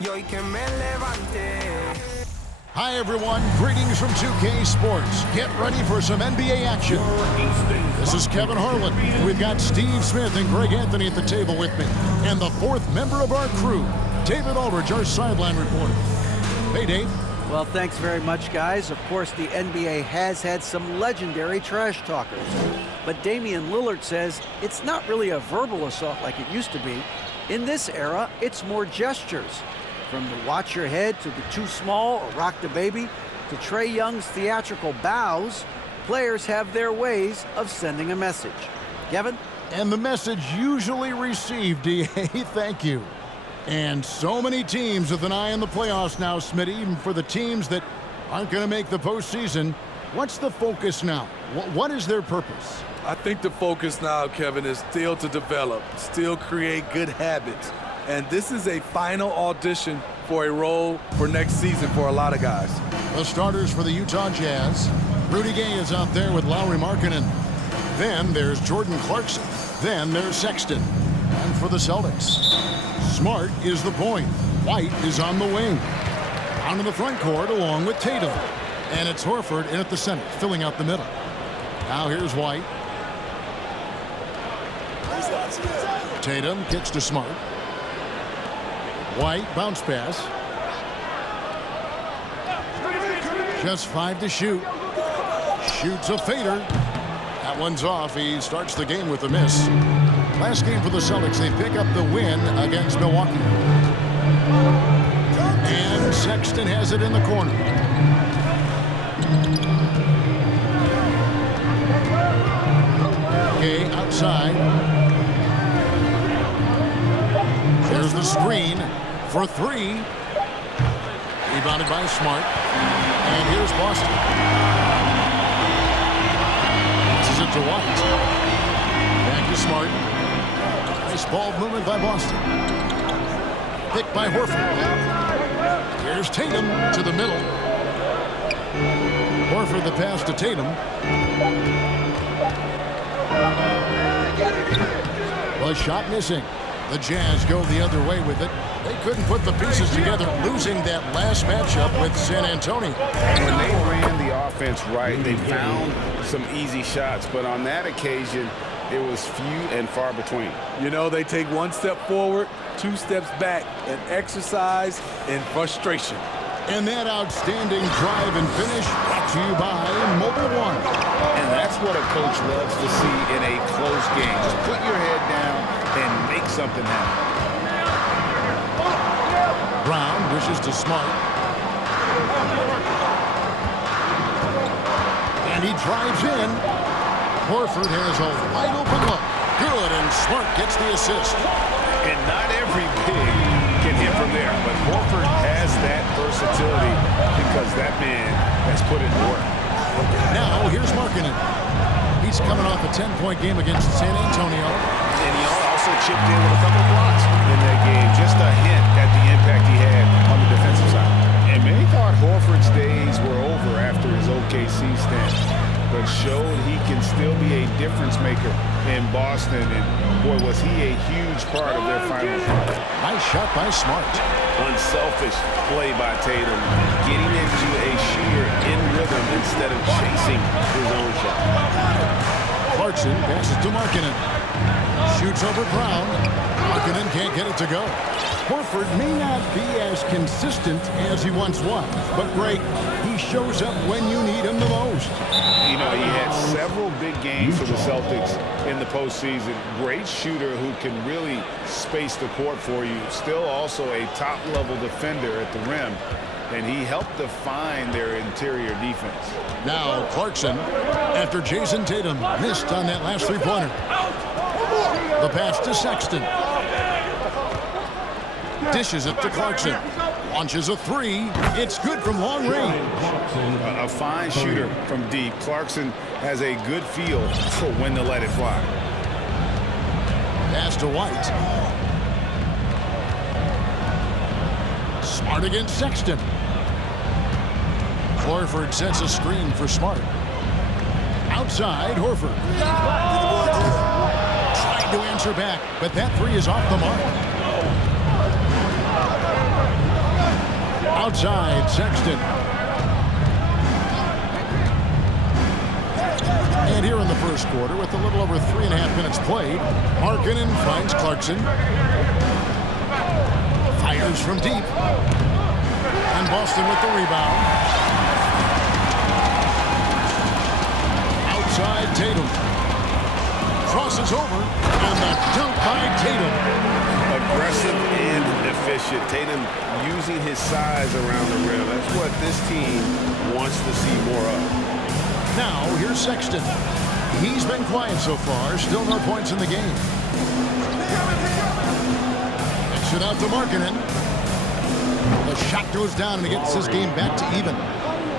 y hoy que me levante. Hi everyone, greetings from 2K Sports. Get ready for some NBA action. This is Kevin Harlan. We've got Steve Smith and Greg Anthony at the table with me. And the fourth member of our crew, David Aldridge, our sideline reporter. Hey Dave. Well, thanks very much, guys. Of course, the NBA has had some legendary trash talkers. But Damian Lillard says it's not really a verbal assault like it used to be. In this era, it's more gestures. From the watch your head to the too small or rock the baby to Trae Young's theatrical bows, players have their ways of sending a message. Kevin? And the message usually received, DA, thank you. And so many teams with an eye on the playoffs now, Smitty, even for the teams that aren't going to make the postseason. What's the focus now? What is their purpose? I think the focus now, Kevin, is still to develop, still create good habits. And this is a final audition for a role for next season for a lot of guys. The starters for the Utah Jazz. Rudy Gay is out there with Lauri Markkanen. Then there's Jordan Clarkson. Then there's Sexton. And for the Celtics, Smart is the point. White is on the wing. Out in the front court along with Tatum. And it's Horford in at the center, filling out the middle. Now here's White. Tatum kicks to Smart. White, bounce pass. Just 5 to shoot. Shoots a fader. That one's off. He starts the game with a miss. Last game for the Celtics, they pick up the win against Milwaukee. And Sexton has it in the corner. Okay, outside. There's the screen for 3. Rebounded by Smart. And here's Boston. This is it to White. Back to Smart. Nice ball movement by Boston. Picked by Horford. Here's Tatum to the middle. Horford the pass to Tatum. The shot missing. The Jazz go the other way with it. They couldn't put the pieces together, losing that last matchup with San Antonio. When they ran the offense right, they found some easy shots, but on that occasion, it was few and far between. You know, they take 1 step forward, 2 steps back, and exercise in frustration. And that outstanding drive and finish brought to you by Mobile One. And that's what a coach loves to see in a close game. Just put your head down and make something happen. Brown wishes to Smart. And he drives in. Horford has a wide open look. Good, and Smart gets the assist. And not every big can hit from there, but Horford has that versatility because that man has put in work. Now, here's Markkanen. He's coming off a 10-point game against San Antonio. And he also chipped in with a couple of blocks in that game. Just a hint at the impact he had on the defensive side. And many thought Horford's days were over after his OKC stint, but showed he can still be a difference maker in Boston. And boy, was he a huge part of their finals run. Nice shot by Smart. Unselfish play by Tatum, getting into a shooter in rhythm instead of chasing his own shot. Clarkson passes to Markkanen. Shoots over Brown. Markkanen can't get it to go. Horford may not be as consistent as he once was, but Greg, he shows up when you need him the most. You know, he had several big games for the Celtics in the postseason. Great shooter who can really space the court for you. Still also a top-level defender at the rim, and he helped define their interior defense. Now Clarkson, after Jason Tatum missed on that last three-pointer. The pass to Sexton. Dishes it to Clarkson. Launches a 3. It's good from long range. A fine shooter from deep. Clarkson has a good feel for when to let it fly. Pass to White. Smart against Sexton. Horford sets a screen for Smart. Outside, Horford. Trying to answer back, but that 3 is off the mark. outside, Sexton. And here in the first quarter, with a little over 3.5 minutes played, Markkanen finds Clarkson. Fires from deep. And Boston with the rebound. Outside, Tatum. Crosses over, and the dunk by Tatum. Aggressive and efficient. Tatum using his size around the rim. That's what this team wants to see more of. Now, here's Sexton. He's been quiet so far. Still no points in the game. Kicks it out to Markkanen. The shot goes down and it gets his game back to even.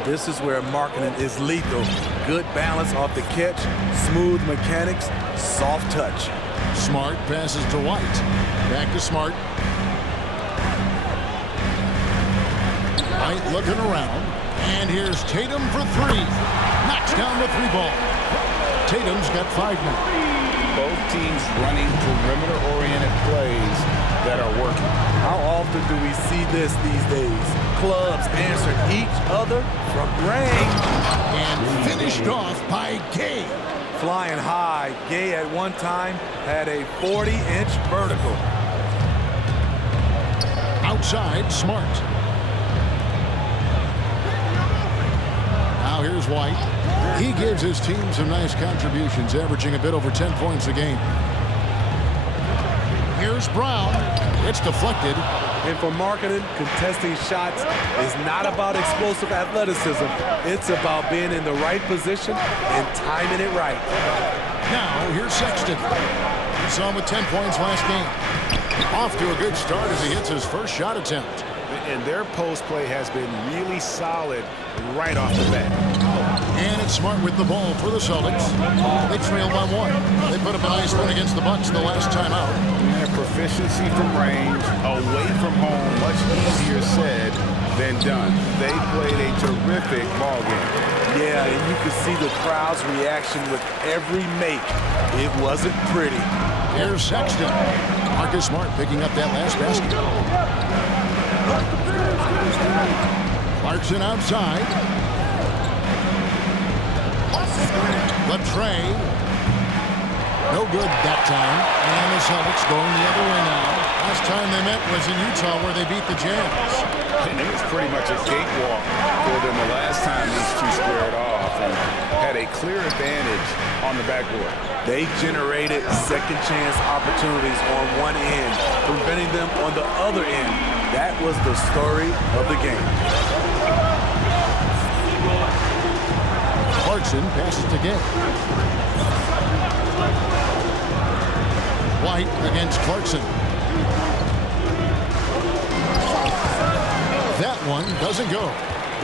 This is where Markkanen is lethal. Good balance off the catch, smooth mechanics, soft touch. Smart passes to White. Back to Smart. White looking around. And here's Tatum for three. Knocks down the three ball. Tatum's got 5 now. Both teams running perimeter-oriented plays that are working. How often do we see this these days? Clubs answer each other from range. And finished off by Gay. Flying high, Gay at one time had a 40-inch vertical. Outside, Smart. Now here's White. He gives his team some nice contributions, averaging a bit over 10 points a game. Here's Brown. It's deflected. And for Markkanen, contesting shots is not about explosive athleticism. It's about being in the right position and timing it right. Now, here's Sexton. We saw him with 10 points last game. Off to a good start as he hits his first shot attempt. And their post play has been really solid right off the bat. And it's Smart with the ball for the Celtics. They trail by 1. They put up a nice one against the Bucks the last time out. And proficiency from range, away from home, much easier said than done. They played a terrific ball game. Yeah, and you could see the crowd's reaction with every make. It wasn't pretty. Here's Sexton. Marcus Smart picking up that last basket. Clarkson outside. Latrey. No good that time. And the Celtics going the other way now. Last time they met was in Utah where they beat the Jazz. And it was pretty much a cakewalk for them the last time these two squared off and had a clear advantage on the backboard. They generated second chance opportunities on one end, preventing them on the other end. That was the story of the game. Clarkson passes to Gay. White against Clarkson. That one doesn't go.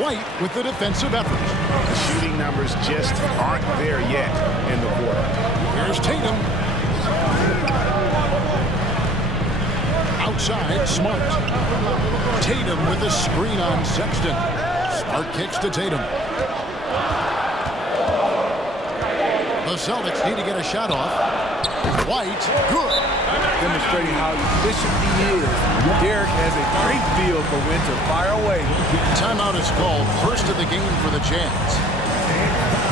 White with the defensive effort. The shooting numbers just aren't there yet in the quarter. Here's Tatum. Outside, Smart. Tatum with the screen on Sexton. Smart kicks to Tatum. The Celtics need to get a shot off. White, good. Demonstrating how efficient he is. Derek has a great feel for when to fire away. Timeout is called. First of the game for the Jazz.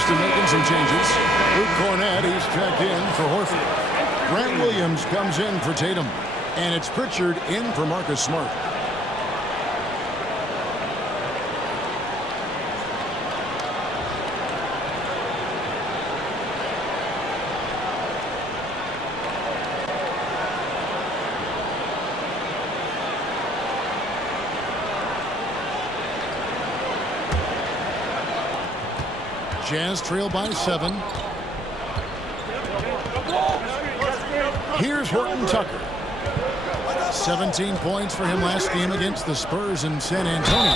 Boston making some changes. Luke Cornett, he's checked in for Horford. Grant Williams comes in for Tatum. And it's Pritchard in for Marcus Smart. Jazz trail by 7. Here's Horton Tucker. 17 points for him last game against the Spurs in San Antonio.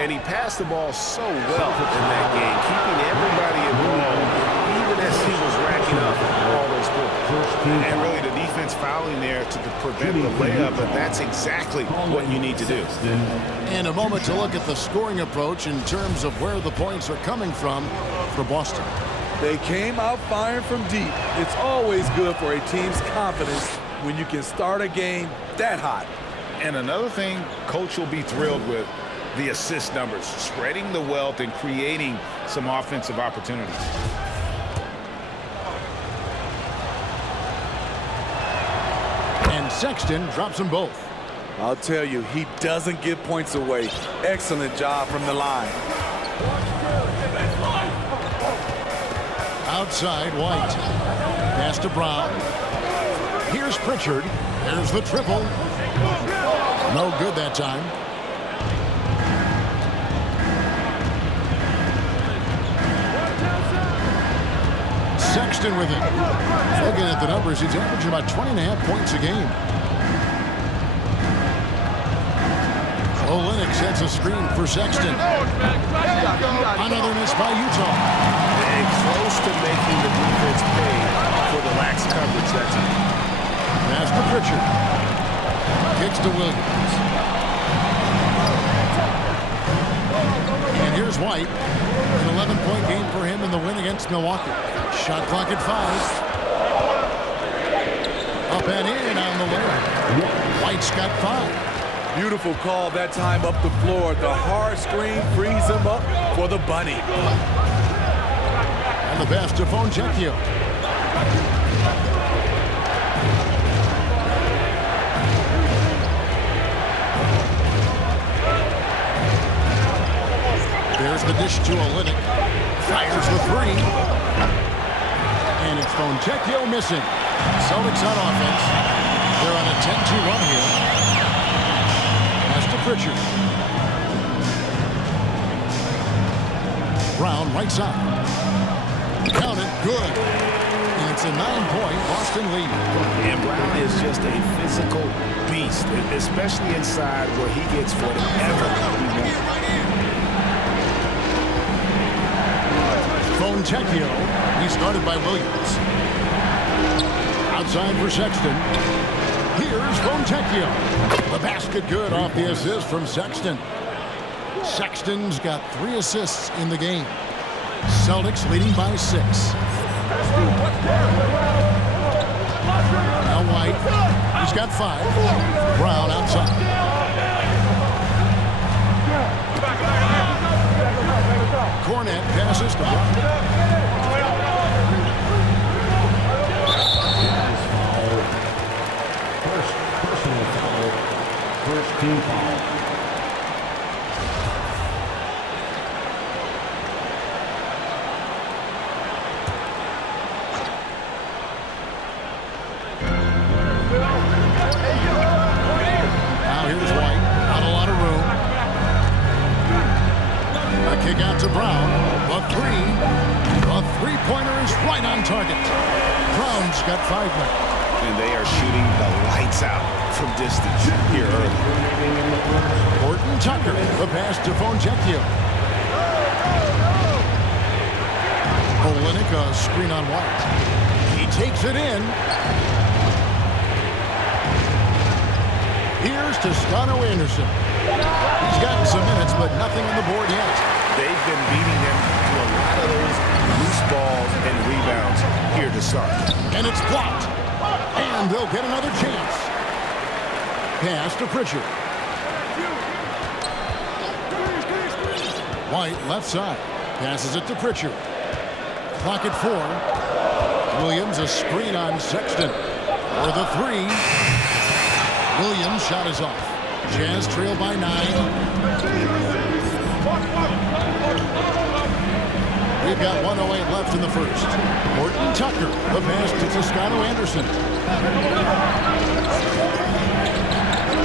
And he passed the ball so well in that game, keeping everybody involved, even as he was racking up all those points. And really the defense fouling there to prevent the layup, but that's exactly what you need to do. And a moment to look at the scoring approach in terms of where the points are coming from for Boston. They came out firing from deep. It's always good for a team's confidence when you can start a game that hot. And another thing coach will be thrilled with, the assist numbers, spreading the wealth and creating some offensive opportunities. And Sexton drops them both. I'll tell you, he doesn't give points away. Excellent job from the line. Outside, White. Pass to Brown. Here's Pritchard. There's the triple. No good that time. Sexton with it. Looking at the numbers, he's averaging about 20.5 points a game. Olynyk sets a screen for Sexton. Another miss by Utah. And close to making the defense pay for the lax coverage that time. Pass to Pritchard. Kicks to Williams. And here's White. An 11-point game for him in the win against Milwaukee. Shot clock at 5. Up and in on the layup. White's got 5. Beautiful call that time up the floor. The hard screen frees him up for the bunny. And the pass to Fontecchio. There's the dish to Olynyk. Fires the 3. And it's Fontecchio missing. Celtics on offense. They're on a 10-2 run here. Pass to Pritchard. Brown right side. Count it. Good. And it's a 9-point Boston lead. And Brown is just a physical beast, especially inside where he gets whatever he wants. Fontecchio. He's guarded by Williams. Outside for Sexton. Here's Fontecchio. The basket good off the assist from Sexton. Sexton's got 3 assists in the game. Celtics leading by 6. Now White. He's got 5. Brown outside. Cornett passes to Brown. Personal foul. First team foul. Now here's White. Not a lot of room. A kick out to Brown. The 3. The three-pointer is right on target. Brown's got 5 now. And they are shooting the lights out from distance here early. Horton Tucker. The pass to Fontecchio. Olynyk, a screen on White. He takes it in. Here's Toscano Anderson. He's gotten some minutes, but nothing on the board yet. They've been beating them to a lot of those loose balls and rebounds here to start. And it's blocked. And they'll get another chance. Pass to Pritchard. White left side. Passes it to Pritchard. Clock at 4. Williams a screen on Sexton. For the 3. Williams shot is off. Jazz trail by 9. We've got 1:08 left in the first. Horton Tucker, the pass to Toscano Anderson.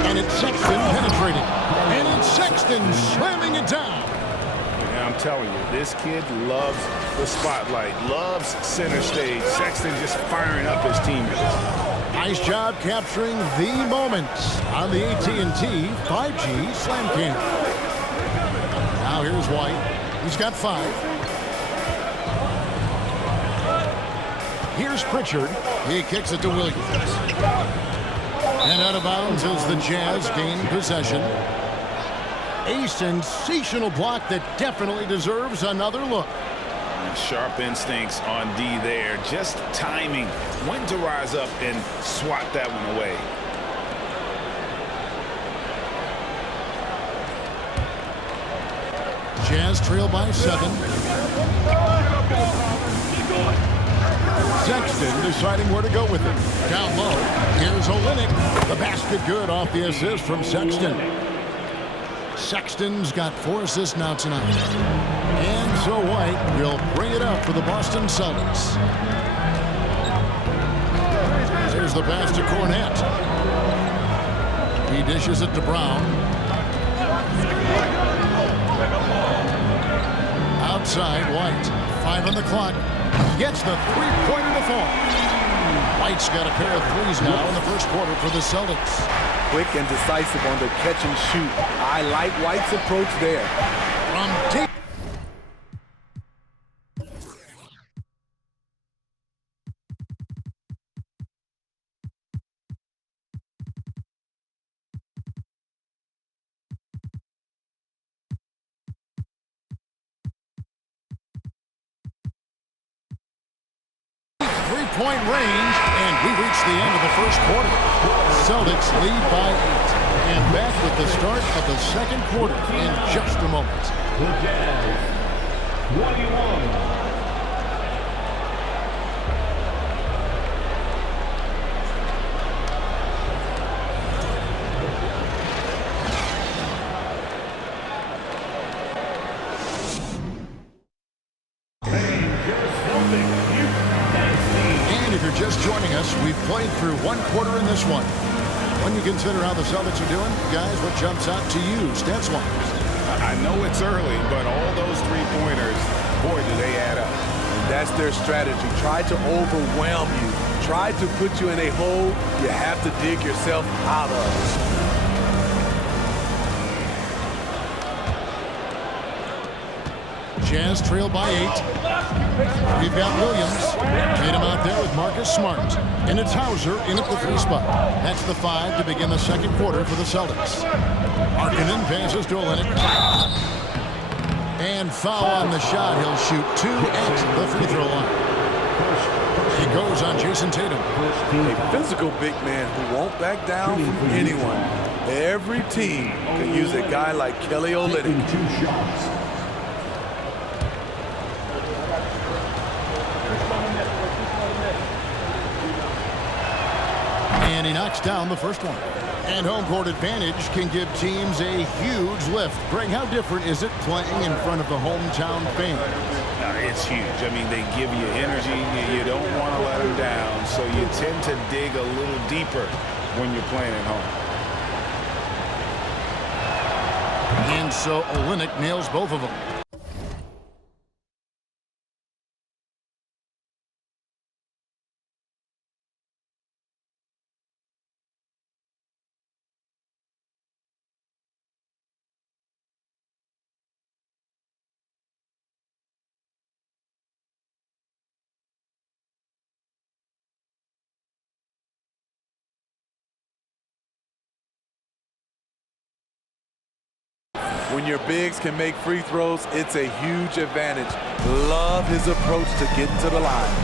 And it's Sexton penetrating. And it's Sexton slamming it down. And I'm telling you, this kid loves the spotlight, loves center stage. Sexton just firing up his teammates. Nice job capturing the moments on the AT&T 5G Slam Cam. Now here's White. He's got 5. Here's Pritchard. He kicks it to Williams. And out of bounds as the Jazz gain possession. A sensational block that definitely deserves another look. Sharp instincts on D there. Just timing when to rise up and swat that one away. Jazz trail by 7. Sexton deciding where to go with it. Down low. Here's Olynyk. The basket good off the assist from Sexton. Sexton's got 4 assists now tonight. And so White will bring it up for the Boston Celtics. There's the pass to Cornette. He dishes it to Brown. Outside, White. 5 on the clock. Gets the three-pointer to fall. White's got a pair of threes now in the first quarter for the Celtics. Quick and decisive on the catch and shoot. I like White's approach there. From deep. Three-point range, and we reach the end of the first quarter. Celtics lead by 8. And back with the start of the second quarter in just a moment. The Jazz, 21. Just joining us, we've played through one quarter in this one. When you consider how the Celtics are doing, guys, what jumps out to you, stats-wise? I know it's early, but all those three-pointers, boy, do they add up. And that's their strategy. Try to overwhelm you. Try to put you in a hole you have to dig yourself out of. Jazz trail by 8. We've got Williams. Tatum out there with Marcus Smart. And it's Hauser in at the 3 spot. That's the 5 to begin the second quarter for the Celtics. Markkanen passes to Olynyk. And foul on the shot. He'll shoot 2 at the free throw line. He goes on Jason Tatum. A physical big man who won't back down from anyone. Every team can use a guy like Kelly Olynyk. 2 shots. And he knocks down the first one. And home court advantage can give teams a huge lift. Greg, how different is it playing in front of the hometown fans? It's huge. I mean, they give you energy. You don't want to let them down, so you tend to dig a little deeper when you're playing at home. And so Olynyk nails both of them. When your bigs can make free throws, it's a huge advantage. Love his approach to getting to the line.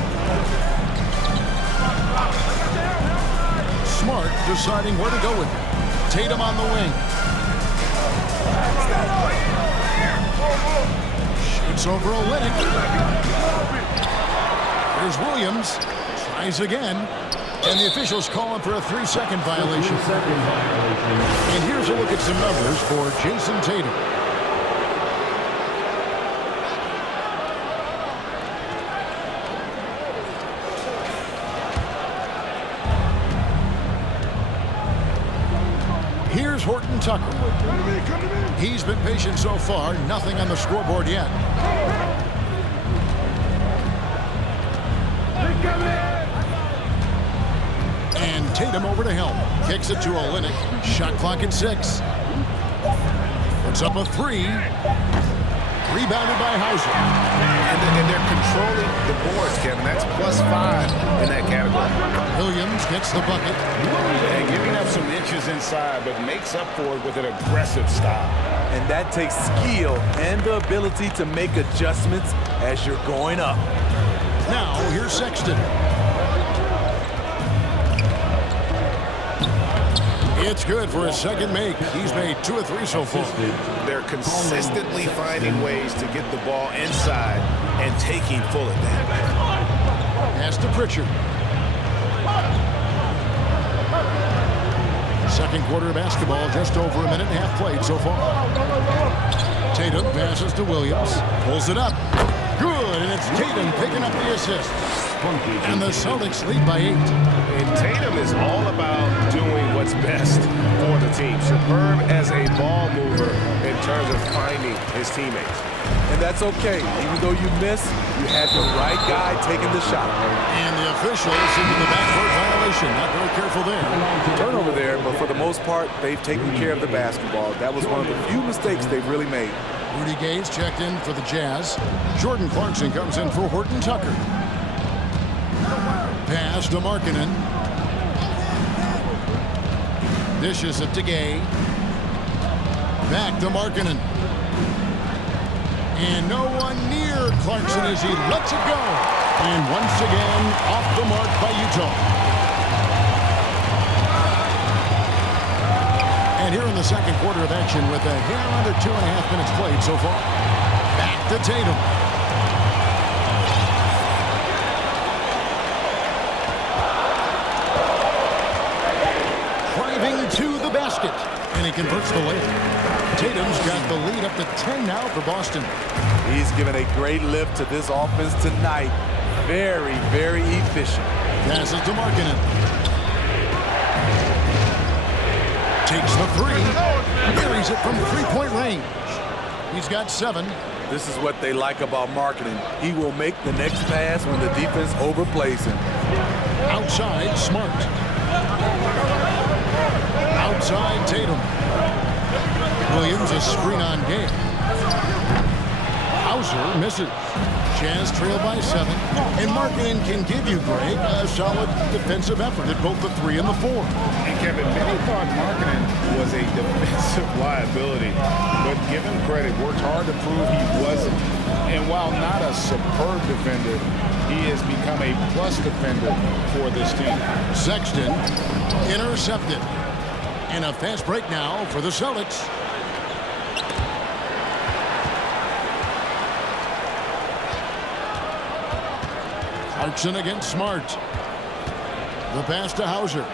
Smart deciding where to go with it. Tatum on the wing. Shoots over Olynyk. Here's Williams. Tries again. And the officials call him for a 3-second violation. 3-second violation. And here's a look at some numbers for Jason Tatum. Here's Horton Tucker. He's been patient so far. Nothing on the scoreboard yet. And Tatum over to Helm. Kicks it to Olynyk. Shot clock at 6. Puts up a 3. Rebounded by Hauser. And they're controlling the boards, Kevin. That's +5 in that category. Williams gets the bucket. And giving up some inches inside, but makes up for it with an aggressive style. And that takes skill and the ability to make adjustments as you're going up. Now, here's Sexton. It's good for his second make. He's made 2 of 3 so far. They're consistently finding ways to get the ball inside and taking full advantage. Pass to Pritchard. Second quarter of basketball, just over a minute and a half played so far. Tatum passes to Williams. Pulls it up. Good, and it's Tatum picking up the assist. And the Celtics lead by 8. And Tatum is all about doing what's best for the team. Superb as a ball mover in terms of finding his teammates. And that's okay. Even though you miss, you had the right guy taking the shot. And the officials into the backcourt violation. Not very careful there. Turnover there, but for the most part, they've taken care of the basketball. That was one of the few mistakes they've really made. Rudy Gay's checked in for the Jazz. Jordan Clarkson comes in for Horton Tucker. Pass to Markkanen. Dishes it to Gay. Back to Markkanen. And no one near Clarkson as he lets it go. And once again, off the mark by Utah. And here in the second quarter of action with a hair under 2.5 minutes played so far. Back to Tatum. Driving to the basket. And he converts the layup. Tatum's got the lead up to 10 now for Boston. He's given a great lift to this offense tonight. Very, very efficient. Passes to Markkanen. Takes the 3. Buries it from 3-point range. He's got 7. This is what they like about Markkanen. He will make the next pass when the defense overplays him. Outside, Smart. Outside, Tatum. Williams, a screen on Gay. Hauser misses. Jazz trail by 7. And Markkanen can give you, Greg, a solid defensive effort at both the 3 and the 4. And Kevin, many thought Markkanen was a defensive liability, but give him credit, worked hard to prove he wasn't. And while not a superb defender, he has become a plus defender for this team. Sexton intercepted. And a fast break now for the Celtics. Clarkson against Smart. The pass to Hauser.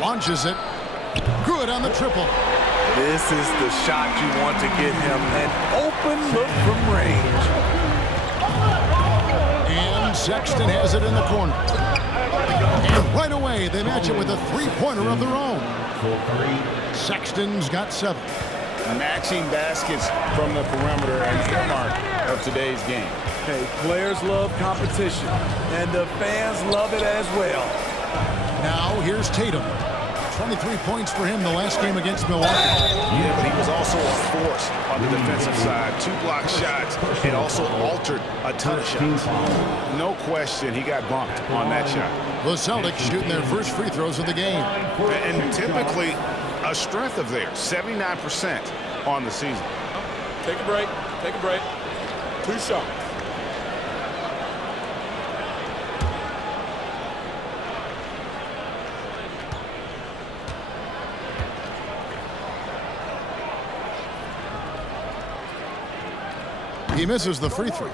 Launches it. Good on the triple. This is the shot you want to get him. An open look from range. And Sexton has it in the corner. And right away, they match it with a 3-pointer of their own. Sexton's got 7. Matching baskets from the perimeter, an earmark of today's game. Hey, players love competition, and the fans love it as well. Now here's Tatum. 23 points for him the last game against Milwaukee. Yeah, but he was also a force on the defensive side. 2 block shots and also altered a ton of shots. No question he got bumped on that shot. The Celtics shooting their first free throws of the game. And typically a strength of theirs, 79% on the season. Take a break. Take a break. 2 shots. He misses the free throw.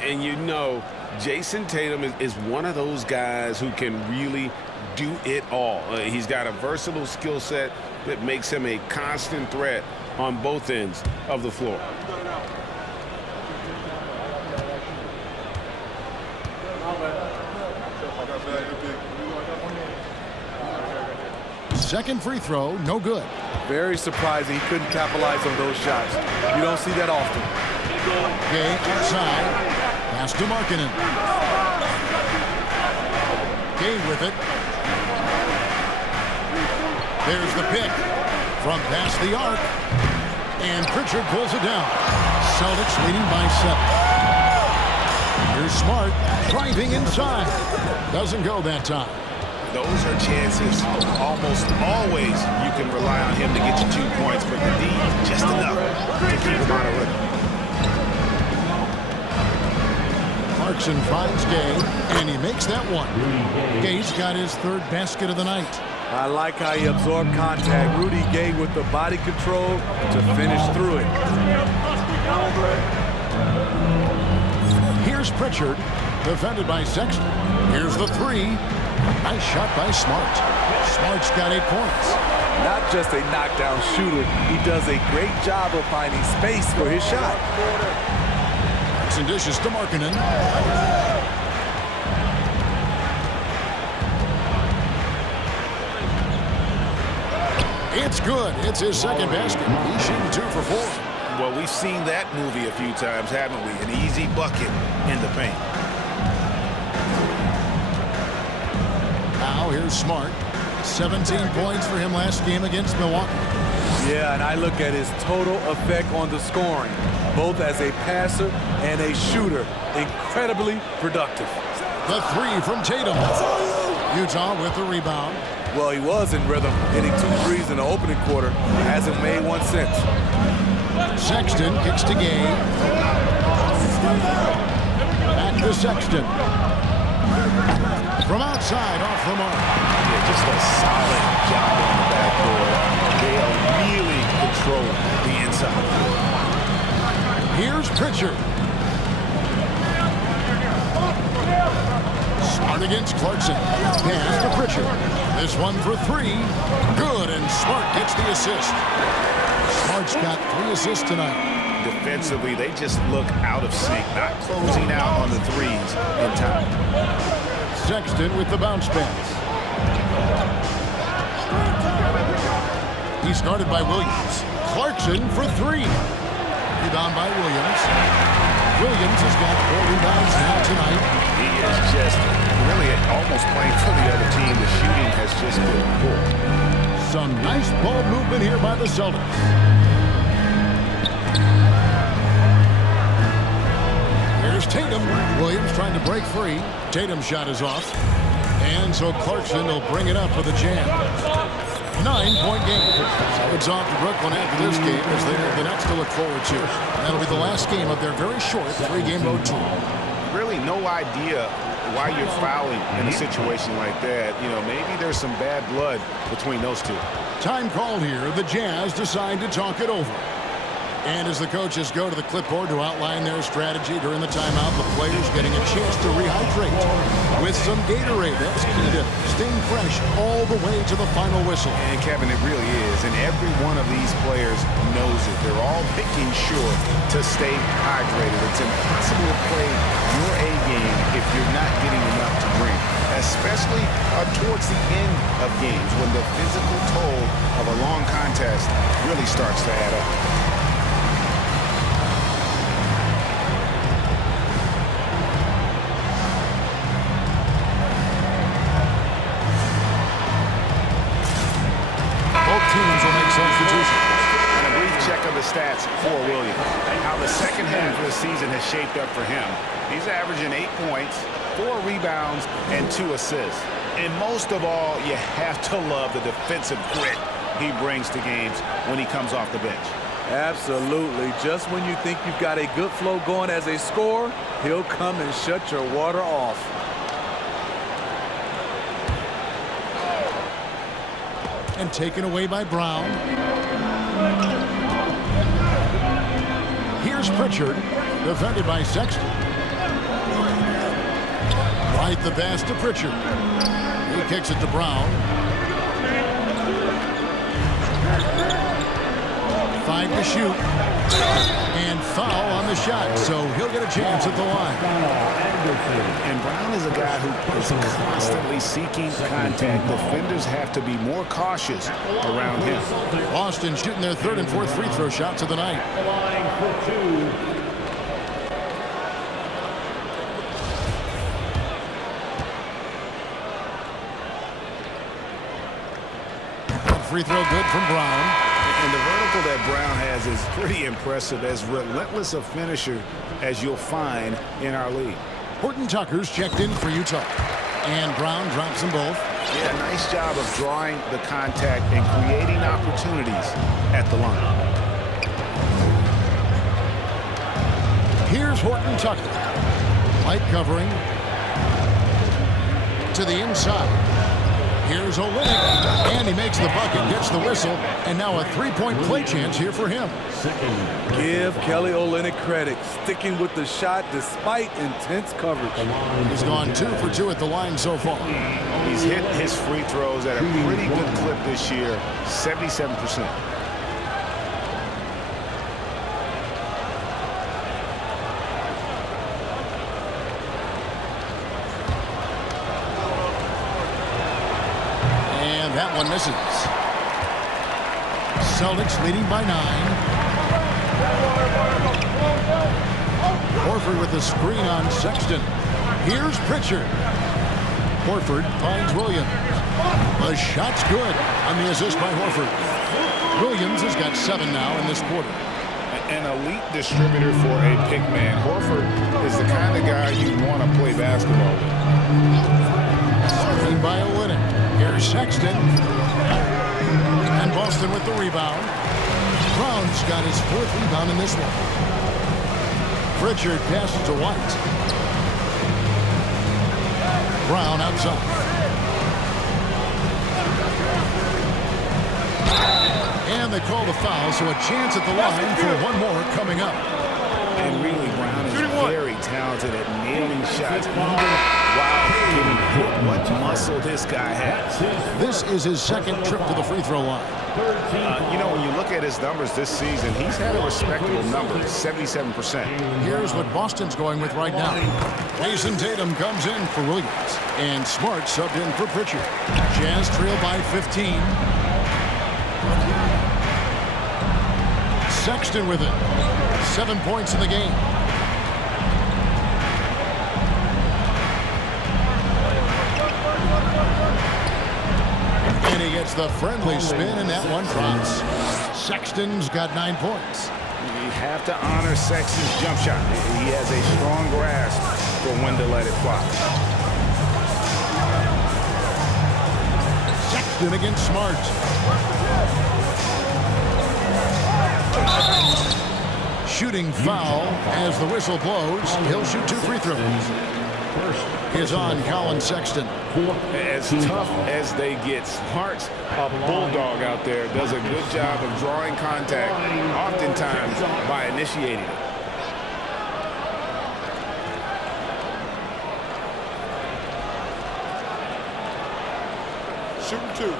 And you know, Jason Tatum is one of those guys who can really do it all. He's got a versatile skill set that makes him a constant threat on both ends of the floor. Second free throw, no good. Very surprising he couldn't capitalize on those shots. You don't see that often. Gay outside. Pass to Markkanen. Gay with it. There's the pick from past the arc. And Pritchard pulls it down. Celtics leading by 7. Here's Smart driving inside. Doesn't go that time. Those are chances. Almost always you can rely on him to get you 2 points, but the D just enough to keep him out of rhythm. Clarkson finds Gay, and he makes that one. Gay's got his 3rd basket of the night. I like how he absorbed contact. Rudy Gay with the body control to finish through it. Here's Pritchard, defended by Sexton. Here's the 3. Nice shot by Smart. Smart's got 8 points. Not just a knockdown shooter, he does a great job of finding space for his shot. And dishes to Markkanen. It's good. It's his 2nd basket. He's shooting 2 for 4. Well, we've seen that movie a few times, haven't we? An easy bucket in the paint. Now here's Smart. 17 points for him last game against Milwaukee. Yeah, and I look at his total effect on the scoring, both as a passer and a shooter. Incredibly productive. The 3 from Tatum. Utah with the rebound. Well, he was in rhythm, hitting 2 threes in the opening quarter. Hasn't made one since. Sexton kicks to Gay. Back to Sexton. From outside, off the mark. Yeah, just a solid job on the backboard. They really control the inside. Here's Pritchard. Smart against Clarkson. Pass to Pritchard. This one for 3. Good, and Smart gets the assist. Smart's got 3 assists tonight. Defensively, they just look out of sync, not closing out on the threes in time. Sexton with the bounce pass. He's guarded by Williams. Clarkson for 3. Rebound by Williams. Williams has got 4 rebounds now tonight. He is just really almost playing for the other team. The shooting has just been poor. Some nice ball movement here by the Celtics. Here's Tatum. Williams trying to break free. Tatum's shot is off. And so Clarkson will bring it up with a jam. 9-point game. It's off to Brooklyn after this game as they have the next to look forward to. That'll be the last game of their very short 3-game road tour. Really no idea why you're fouling in a situation like that. You know, maybe there's some bad blood between those two. Time called here. The Jazz decide to talk it over. And as the coaches go to the clipboard to outline their strategy during the timeout, the players getting a chance to rehydrate with some Gatorade. That's key to staying fresh all the way to the final whistle. And Kevin, it really is. And every one of these players knows it. They're all making sure to stay hydrated. It's impossible to play your A game if you're not getting enough to drink, especially towards the end of games when the physical toll of a long contest really starts to add up. Teams will make substitutions. And a brief check of the stats for Williams. How the second half of the season has shaped up for him. He's averaging 8 points, 4 rebounds, and 2 assists. And most of all, you have to love the defensive grit he brings to games when he comes off the bench. Absolutely. Just when you think you've got a good flow going as a scorer, he'll come and shut your water off. And taken away by Brown. Here's Pritchard. Defended by Sexton. Right the pass to Pritchard. He kicks it to Brown. 5 to shoot. And foul on the shot, so he'll get a chance at the line. And Brown is a guy who is constantly seeking contact. Defenders have to be more cautious around him. Boston shooting their 3rd and 4th free throw shots of the night. Line for 2. Free throw good from Brown. And the vertical that Brown has is pretty impressive, as relentless a finisher as you'll find in our league. Horton Tucker's checked in for Utah. And Brown drops them both. Yeah, nice job of drawing the contact and creating opportunities at the line. Here's Horton Tucker. Light covering. To the inside. Here's Olynyk, and he makes the bucket, gets the whistle, and now a 3-point play chance here for him. Give Kelly Olynyk credit, sticking with the shot despite intense coverage. He's gone 2 for 2 at the line so far. He's hit his free throws at a pretty good clip this year, 77%. That one misses. Celtics leading by 9. Horford with the screen on Sexton. Here's Pritchard. Horford finds Williams. The shot's good on the assist by Horford. Williams has got 7 now in this quarter. An elite distributor for a pick man. Horford is the kind of guy you want to play basketball with. Screen by Olynyk. Here's Sexton. And Boston with the rebound. Brown's got his 4th rebound in this one. Pritchard passes to White. Brown outside. And they call the foul, so a chance at the line for one more coming up. And really, Brown is very talented at nailing shots. Wow, getting hit. What muscle this guy has. This is his 2nd trip to the free throw line. You know, when you look at his numbers this season, he's had a respectable number, 77%. Here's what Boston's going with right now. Jason Tatum comes in for Williams. And Smart subbed in for Pritchard. Jazz trail by 15. Sexton with it. 7 points in the game. And he gets the friendly spin, and that one drops. Sexton's got 9 points. You have to honor Sexton's jump shot. He has a strong grasp for when to let it fly. Sexton against Smart. Shooting foul as the whistle blows. He'll shoot 2 free throws. First is on Colin Sexton. As tough as they get, Smart's a bulldog out there, does a good job of drawing contact, oftentimes by initiating it. Shoot 2.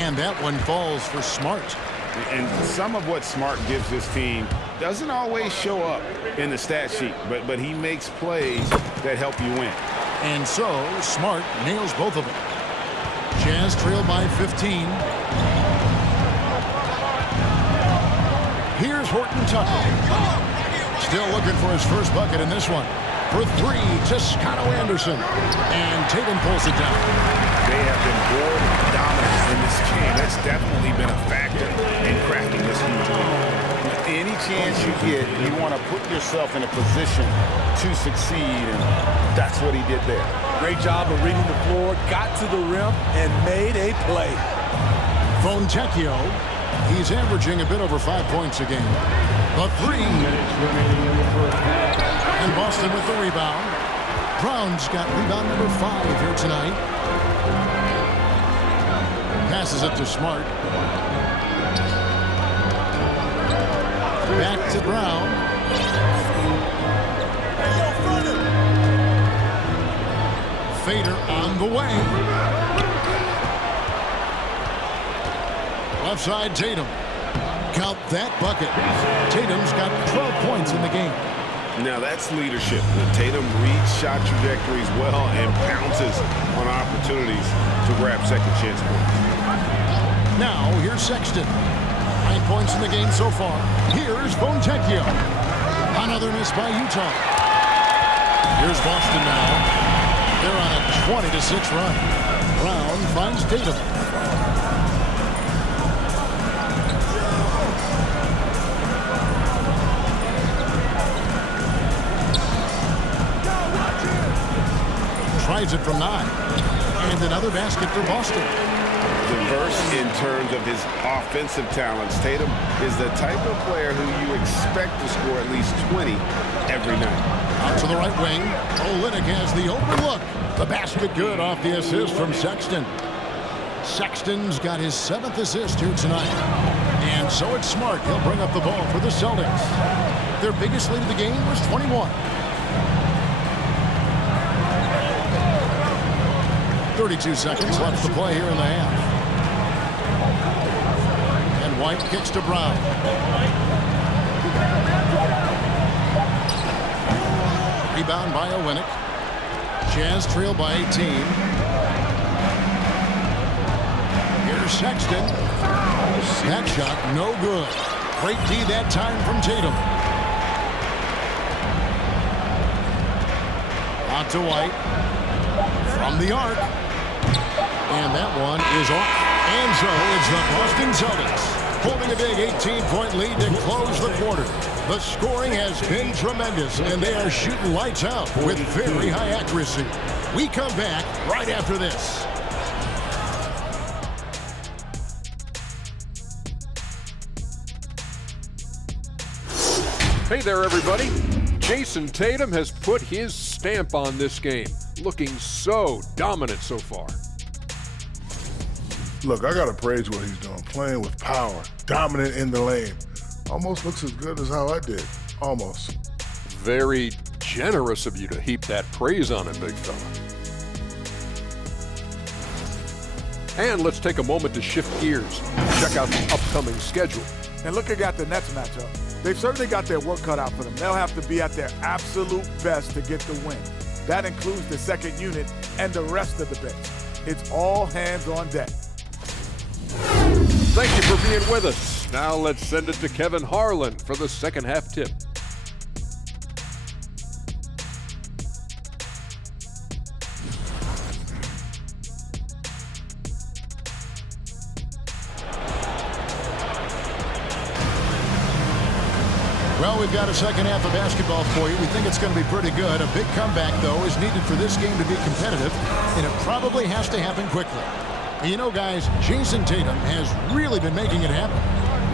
And that one falls for Smart. And some of what Smart gives this team doesn't always show up in the stat sheet, but he makes plays that help you win. And so Smart nails both of them. Jazz trail by 15. Here's Horton Tucker. Still looking for his first bucket in this one. For 3, Toscano Anderson. And Tatum pulls it down. They have been board dominant in this game. That's definitely been a factor in cracking this huge lead. Any chance you get, you want to put yourself in a position to succeed, and that's what he did there. Great job of reading the floor, got to the rim, and made a play. Fontecchio, he's averaging a bit over 5 points a game. The 3. And Boston with the rebound. Brown's got rebound number 5 here tonight. Passes it to Smart. Back to Brown. Fader on the way. Left side, Tatum. Count that bucket. Tatum's got 12 points in the game. Now that's leadership. Tatum reads shot trajectories well and pounces on opportunities to grab second chance points. Now, here's Sexton. 9 points in the game so far. Here's Fontecchio. Another miss by Utah. Here's Boston now. They're on a 20-6 run. Brown finds Tatum. Tries it from 9. And another basket for Boston. Diverse in terms of his offensive talents, Tatum is the type of player who you expect to score at least 20 every night. Out to the right wing. Olynyk has the open look. The basket good off the assist from Sexton. Sexton's got his 7th assist here tonight. And so it's Smart. He'll bring up the ball for the Celtics. Their biggest lead of the game was 21. 32 seconds left to play here in the half. And White kicks to Brown. Rebound by Olynyk. Jazz trail by 18. Here's Sexton. That shot no good. Great D that time from Tatum. On to White. From the arc. And that one is off. And so it's the Boston Celtics holding a big 18-point lead to close the quarter. The scoring has been tremendous, and they are shooting lights out with very high accuracy. We come back right after this. Hey there, everybody. Jason Tatum has put his stamp on this game, looking so dominant so far. Look, I got to praise what he's doing, playing with power, dominant in the lane. Almost looks as good as how I did. Almost. Very generous of you to heap that praise on him, big fella. And let's take a moment to shift gears, check out the upcoming schedule. And look at the Nets matchup. They've certainly got their work cut out for them. They'll have to be at their absolute best to get the win. That includes the second unit and the rest of the bench. It's all hands on deck. Thank you for being with us. Now let's send it to Kevin Harlan for the second half tip. Well, we've got a second half of basketball for you. We think it's going to be pretty good. A big comeback, though, is needed for this game to be competitive, and it probably has to happen quickly. You know, guys, Jason Tatum has really been making it happen.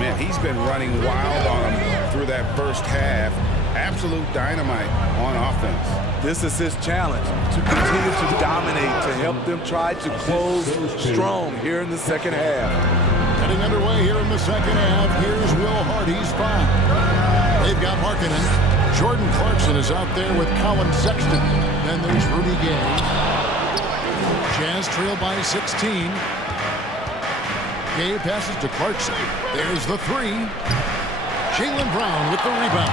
Man, he's been running wild on him through that first half. Absolute dynamite on offense. This is his challenge, to continue to dominate, to help them try to close strong here in the second half. Getting underway here in the second half. Here's Will Hardy's foul. They've got Markkanen. Jordan Clarkson is out there with Colin Sexton. Then there's Rudy Gay. Jazz trail by 16. Gay passes to Clarkson. There's the three. Jaylen Brown with the rebound.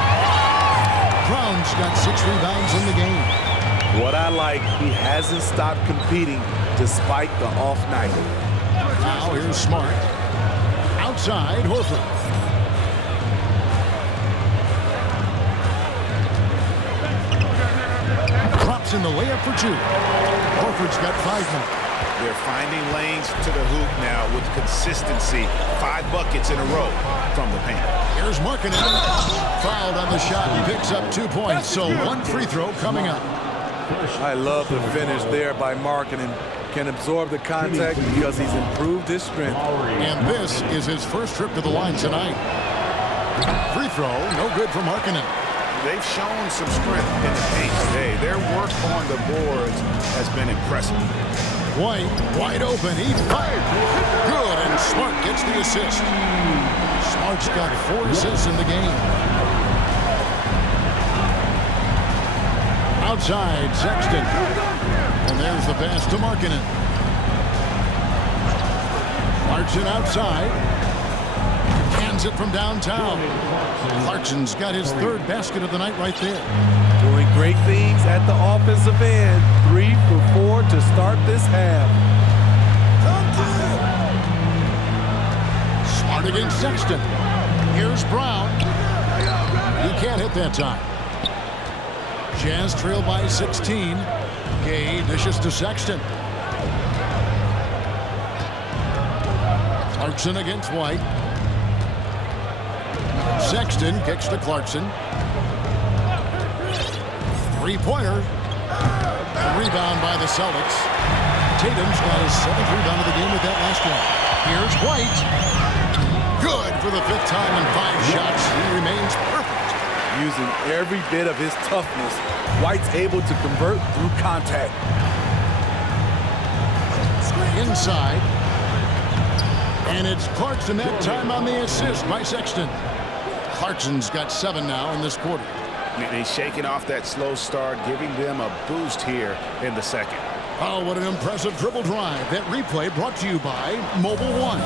Brown's got 6 rebounds in the game. What I like, he hasn't stopped competing despite the off night. Now here's Smart. Outside, Horford. Drops in the layup for 2. Horford's got 5 more. They're finding lanes to the hoop now with consistency. 5 buckets in a row from the paint. Here's Markkanen. Fouled on the shot and picks up 2 points. So 1 free throw coming up. I love the finish there by Markkanen. Can absorb the contact because he's improved his strength. And this is his first trip to the line tonight. Free throw, no good for Markkanen. They've shown some strength in the paint today. Their work on the boards has been impressive. White, wide open. He fired. Good, and Smart gets the assist. Smart's got 4 assists in the game. Outside, Sexton. And there's the pass to Markkanen. Clarkson outside. Hands it from downtown. Clarkson's got his 3rd basket of the night right there. Doing great things at the offensive end. 3 for 4 to start this half. Smart against Sexton. Here's Brown. He can't hit that time. Jazz trail by 16. Gay dishes to Sexton. Clarkson against White. Sexton kicks to Clarkson. 3-pointer. Rebound by the Celtics. Tatum's got his 7th rebound of the game with that last one. Here's White. Good for the 5th time in 5 shots. He remains perfect. Using every bit of his toughness, White's able to convert through contact. Inside. And it's Clarkson that time on the assist by Sexton. Clarkson's got 7 now in this quarter. He's shaking off that slow start, giving them a boost here in the second. Oh, what an impressive dribble drive. That replay brought to you by Mobile One.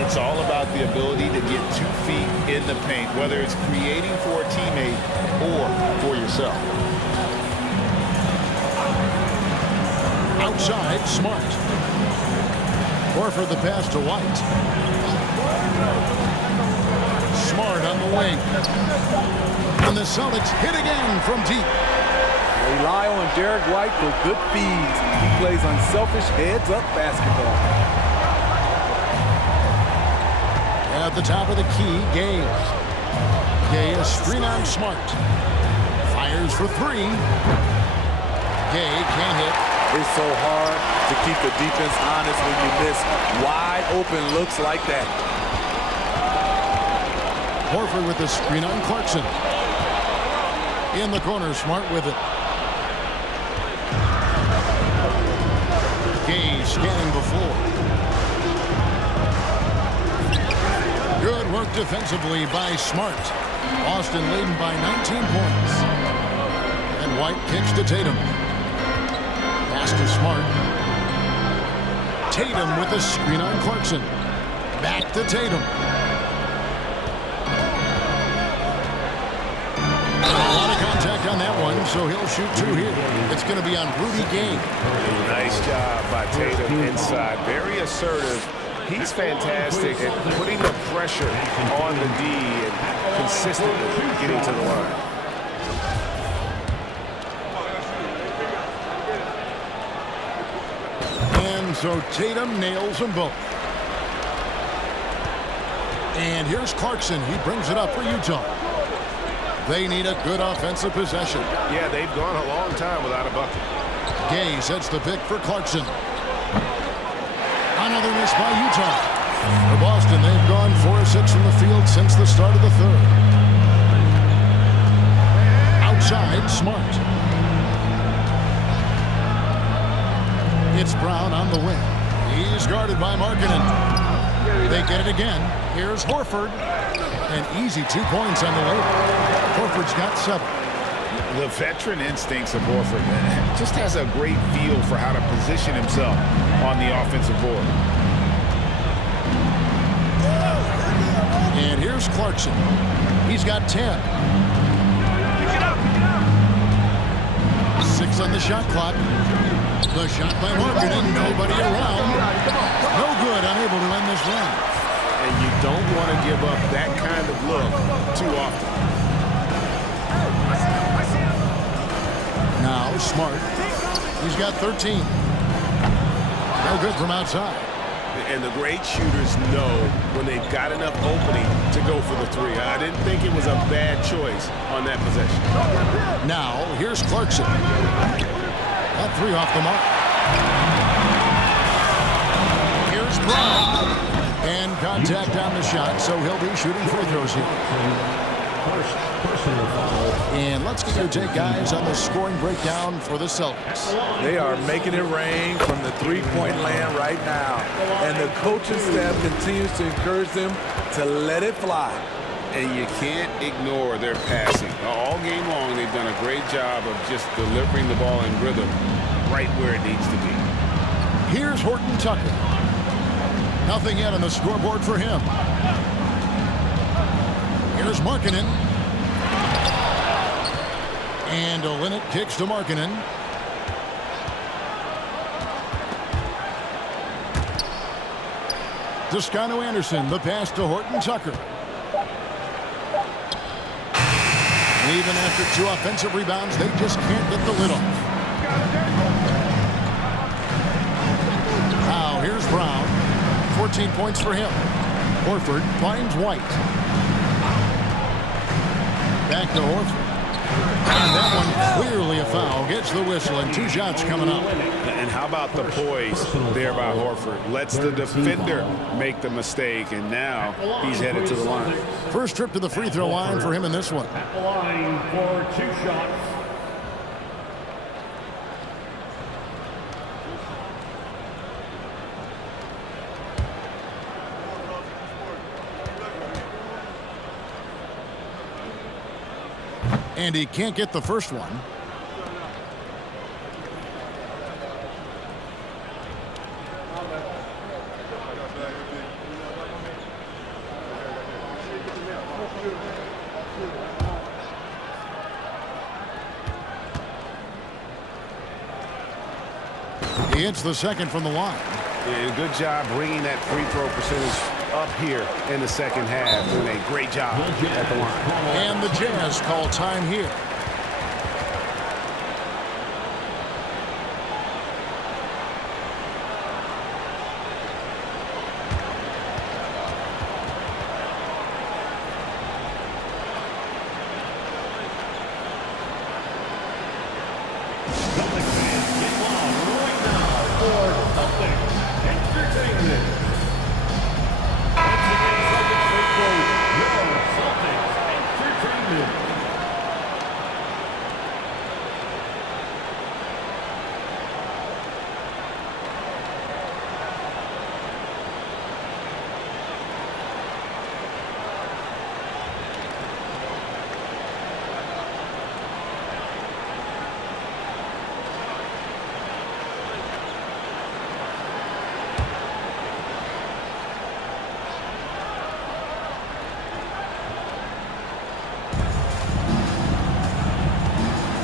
It's all about the ability to get 2 feet in the paint, whether it's creating for a teammate or for yourself. Outside, Smart. Horford the pass to White. Smart on the wing. And the Celtics hit again from deep. Rely on Derek White for good feeds. He plays unselfish heads-up basketball. At the top of the key, Gay. Gay is screen on Smart. Fires for 3. Gay can't hit. It's so hard to keep the defense honest when you miss wide open looks like that. Horford with the screen on Clarkson. In the corner, Smart with it. Gay scanning before. Good work defensively by Smart. Boston leading by 19 points. And White kicks to Tatum. Pass to Smart. Tatum with the screen on Clarkson. Back to Tatum. A lot of contact on that one, so he'll shoot 2 here. It's going to be on Rudy Gay. Nice job by Tatum inside. Very assertive. He's fantastic at putting the pressure on the D and consistently getting to the line. And so Tatum nails them both. And here's Clarkson. He brings it up for Utah. They need a good offensive possession. Yeah, they've gone a long time without a bucket. Gay sets the pick for Clarkson. Another miss by Utah. For Boston, they've gone 4 of 6 from the field since the start of the 3rd. Outside, Smart. It's Brown on the wing. He's guarded by Markkanen. They get it again. Here's Horford. An easy 2 points on the layup. Horford's got 7. The veteran instincts of Horford just has a great feel for how to position himself on the offensive board. And here's Clarkson. He's got 10. 6 on the shot clock. The shot by Markkanen. Nobody around. No good. Unable to end this run. And you don't want to give up that kind of look too often. Now Smart. He's got 13. No good from outside. And the great shooters know when they've got enough opening to go for the 3. I didn't think it was a bad choice on that possession. Now here's Clarkson. That 3 off the mark. Here's Brown. And contact on the shot, so he'll be shooting free throws here. first personal foul. And let's get your take, guys, on the scoring breakdown for the Celtics. They are making it rain from the three-point land right now. And the coaching staff continues to encourage them to let it fly. And you can't ignore their passing. All game long, they've done a great job of just delivering the ball in rhythm right where it needs to be. Here's Horton Tucker. Nothing yet on the scoreboard for him. Here's Markkanen. And Olynyk kicks to Markkanen. Toscano Anderson, the pass to Horton Tucker. Even after 2 offensive rebounds, they just can't get the lid off. Now here's Brown. 14 points for him. Horford finds White. Back to Horford. And that one clearly a foul. Gets the whistle and 2 shots coming up. And how about the poise there by Horford? Lets the defender make the mistake, and now he's headed to the line. First trip to the free throw line for him in this one. At the line for 2 shots. And he can't get the first one. He hits the second from the line. And good job bringing that free throw percentage up here in the second half. Doing a great job at the line. And the Jazz call time here.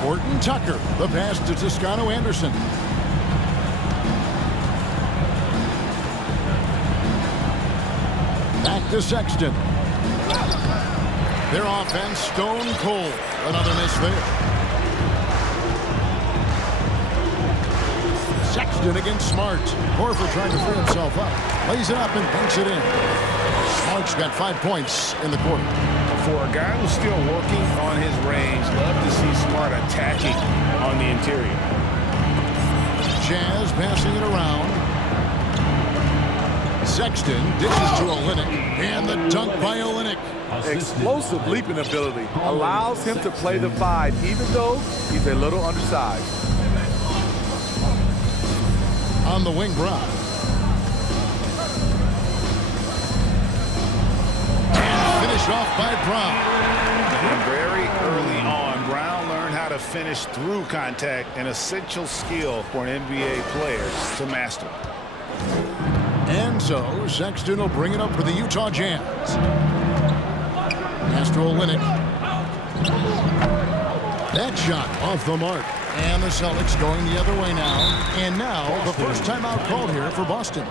Horton Tucker, the pass to Toscano Anderson. Back to Sexton. Their offense stone cold. Another miss there. Sexton against Smart. Horford trying to free himself up. Lays it up and banks it in. Smart's got 5 points in the quarter. For a guy who's still working on his range, love to see Smart attacking on the interior. Jazz passing it around. Sexton dishes to Olynyk. And the dunk by Olynyk. Explosive leaping ability allows him to play the 5, even though he's a little undersized. On the wing, Brown. And finished off by Brown. And very early on, Brown learned how to finish through contact, an essential skill for an NBA player to master. And so Sexton will bring it up for the Utah Jazz. Pass to Olynyk. That shot off the mark. And the Celtics going the other way now. And now the first timeout called here for Boston.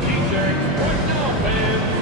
T-shirts, what now, fans?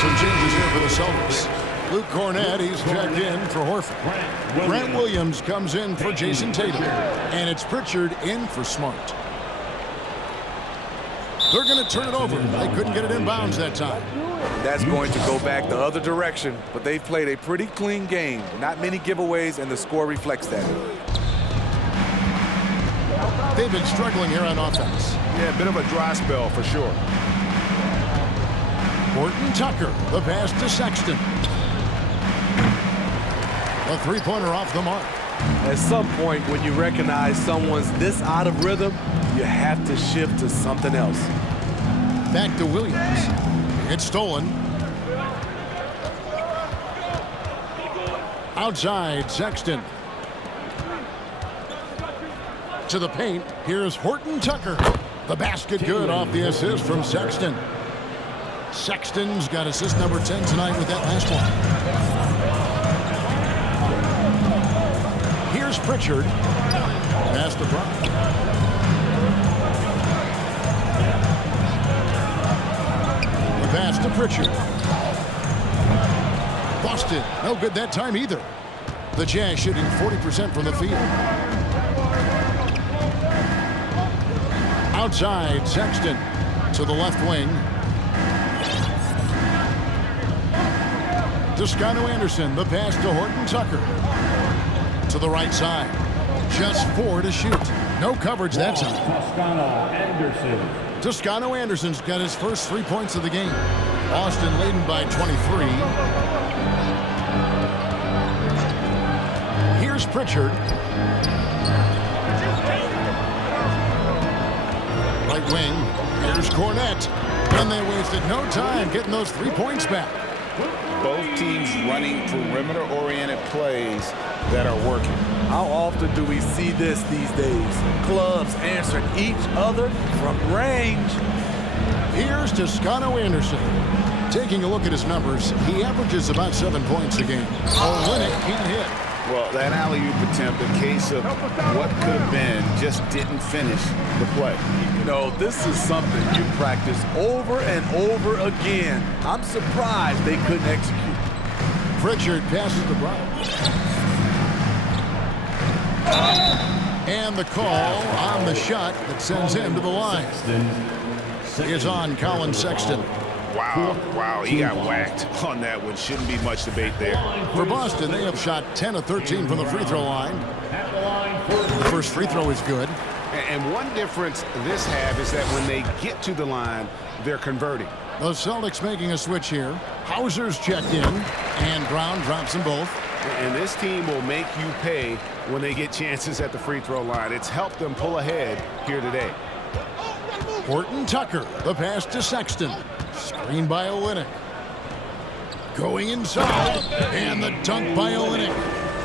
Some changes here for the Celtics. Luke Cornett, he's checked in for Horford. Grant Williams comes in for Jason Tatum. And it's Pritchard in for Smart. They're going to turn it over. They couldn't get it in bounds that time. That's going to go back the other direction, but they've played a pretty clean game. Not many giveaways, and the score reflects that. They've been struggling here on offense. Yeah, a bit of a dry spell for sure. Horton Tucker, the pass to Sexton. A three-pointer off the mark. At some point, when you recognize someone's this out of rhythm, you have to shift to something else. Back to Williams. It's stolen. Outside, Sexton. To the paint, here's Horton Tucker. The basket good off the assist from Sexton. Sexton's got assist number 10 tonight with that last one. Here's Pritchard. Pass to Brown. The pass to Pritchard. Busted. No good that time either. The Jazz shooting 40% from the field. Outside, Sexton to the left wing. Toscano Anderson, the pass to Horton Tucker. To the right side. Just 4 to shoot. No coverage that time. Toscano Anderson. Toscano Anderson's got his first 3 points of the game. Austin leading by 23. Here's Pritchard. Right wing. Here's Cornett. And they wasted no time getting those 3 points back. Both teams running perimeter-oriented plays that are working. How often do we see this these days? Clubs answering each other from range. Here's Toscano Anderson. Taking a look at his numbers, he averages about 7 points a game. Olynyk can't hit. Well, that alley-oop attempt, a case of what could have been, just didn't finish the play. You know, this is something you practice over and over again. I'm surprised they couldn't execute. Pritchard passes to Brown. And the call on the shot that sends him to the line is on Colin Sexton. Wow, he got whacked on that one. Shouldn't be much debate there. For Boston, they have shot 10 of 13 from the free throw line. The first free throw is good. And one difference this half is that when they get to the line, they're converting. The Celtics making a switch here. Hauser's checked in, and Brown drops them both. And this team will make you pay when they get chances at the free throw line. It's helped them pull ahead here today. Horton Tucker, the pass to Sexton. Screen by Olynyk. Going inside, and the dunk by Olynyk.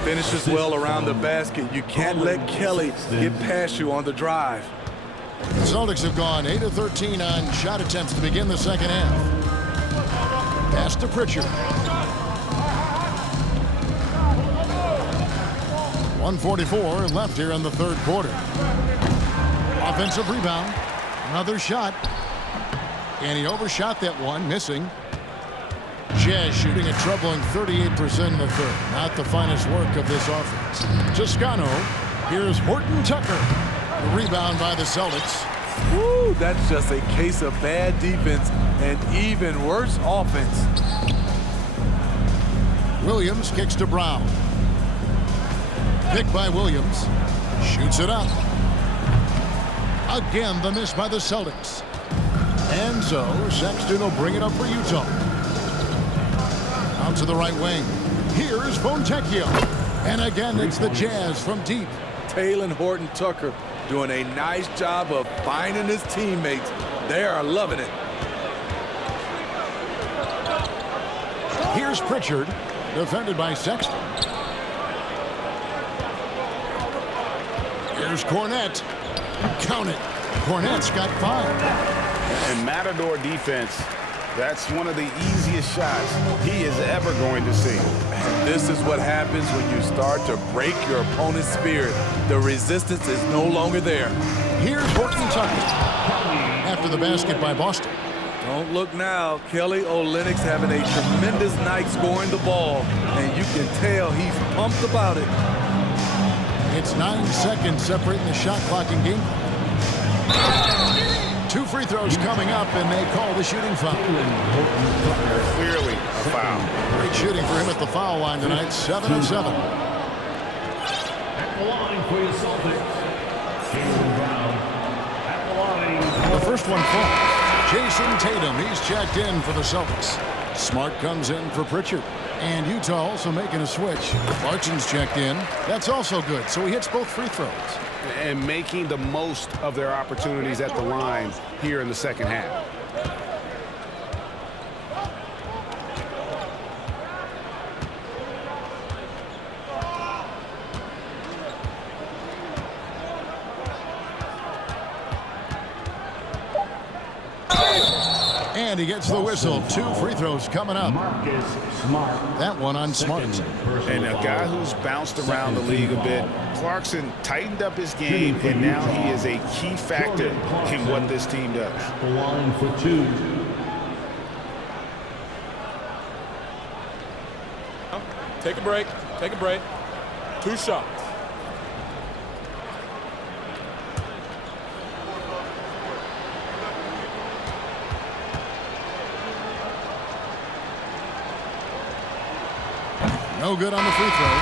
Finishes well around the basket. You can't let Kelly get past you on the drive. The Celtics have gone 8 of 13 on shot attempts to begin the second half. Pass to Pritchard. 1:44 left here in the third quarter. Offensive rebound. Another shot. And he overshot that one, missing. Jazz shooting a troubling 38% in the third. Not the finest work of this offense. Toscano. Here's Horton Tucker. The rebound by the Celtics. Woo, that's just a case of bad defense and even worse offense. Williams kicks to Brown. Picked by Williams. Shoots it up. Again, the miss by the Celtics. And so Sexton will bring it up for Utah. Out to the right wing. Here's Fontecchio. And again, it's the Jazz from deep. Talen Horton Tucker doing a nice job of finding his teammates. They are loving it. Here's Pritchard, defended by Sexton. Here's Cornette. Count it. Cornette's got 5. And Matador defense, that's one of the easiest shots he is ever going to see. And this is what happens when you start to break your opponent's spirit. The resistance is no longer there. Here's Horton Tucker. After the basket by Boston. Don't look now. Kelly Olynyk's having a tremendous night scoring the ball, and you can tell he's pumped about it. It's 9 seconds separating the shot clock and game. 2 free throws coming up, and they call the shooting foul. Clearly a foul. Great shooting for him at the foul line tonight. 7 of 7. At the line for your Celtics, Jaylen Brown. At the line. The first one falls. Jason Tatum, he's checked in for the Celtics. Smart comes in for Pritchard. And Utah also making a switch. Clarkson's checked in. That's also good, so he hits both free throws. And making the most of their opportunities at the line here in the second half. And he gets the whistle. 2 free throws coming up. Marcus Smart. That one on Smart. And a guy who's bounced around the league a bit. Clarkson tightened up his game, and now he is a key factor in what this team does. At the line for 2. Take a break. Take a break. 2 shots. No good on the free throw.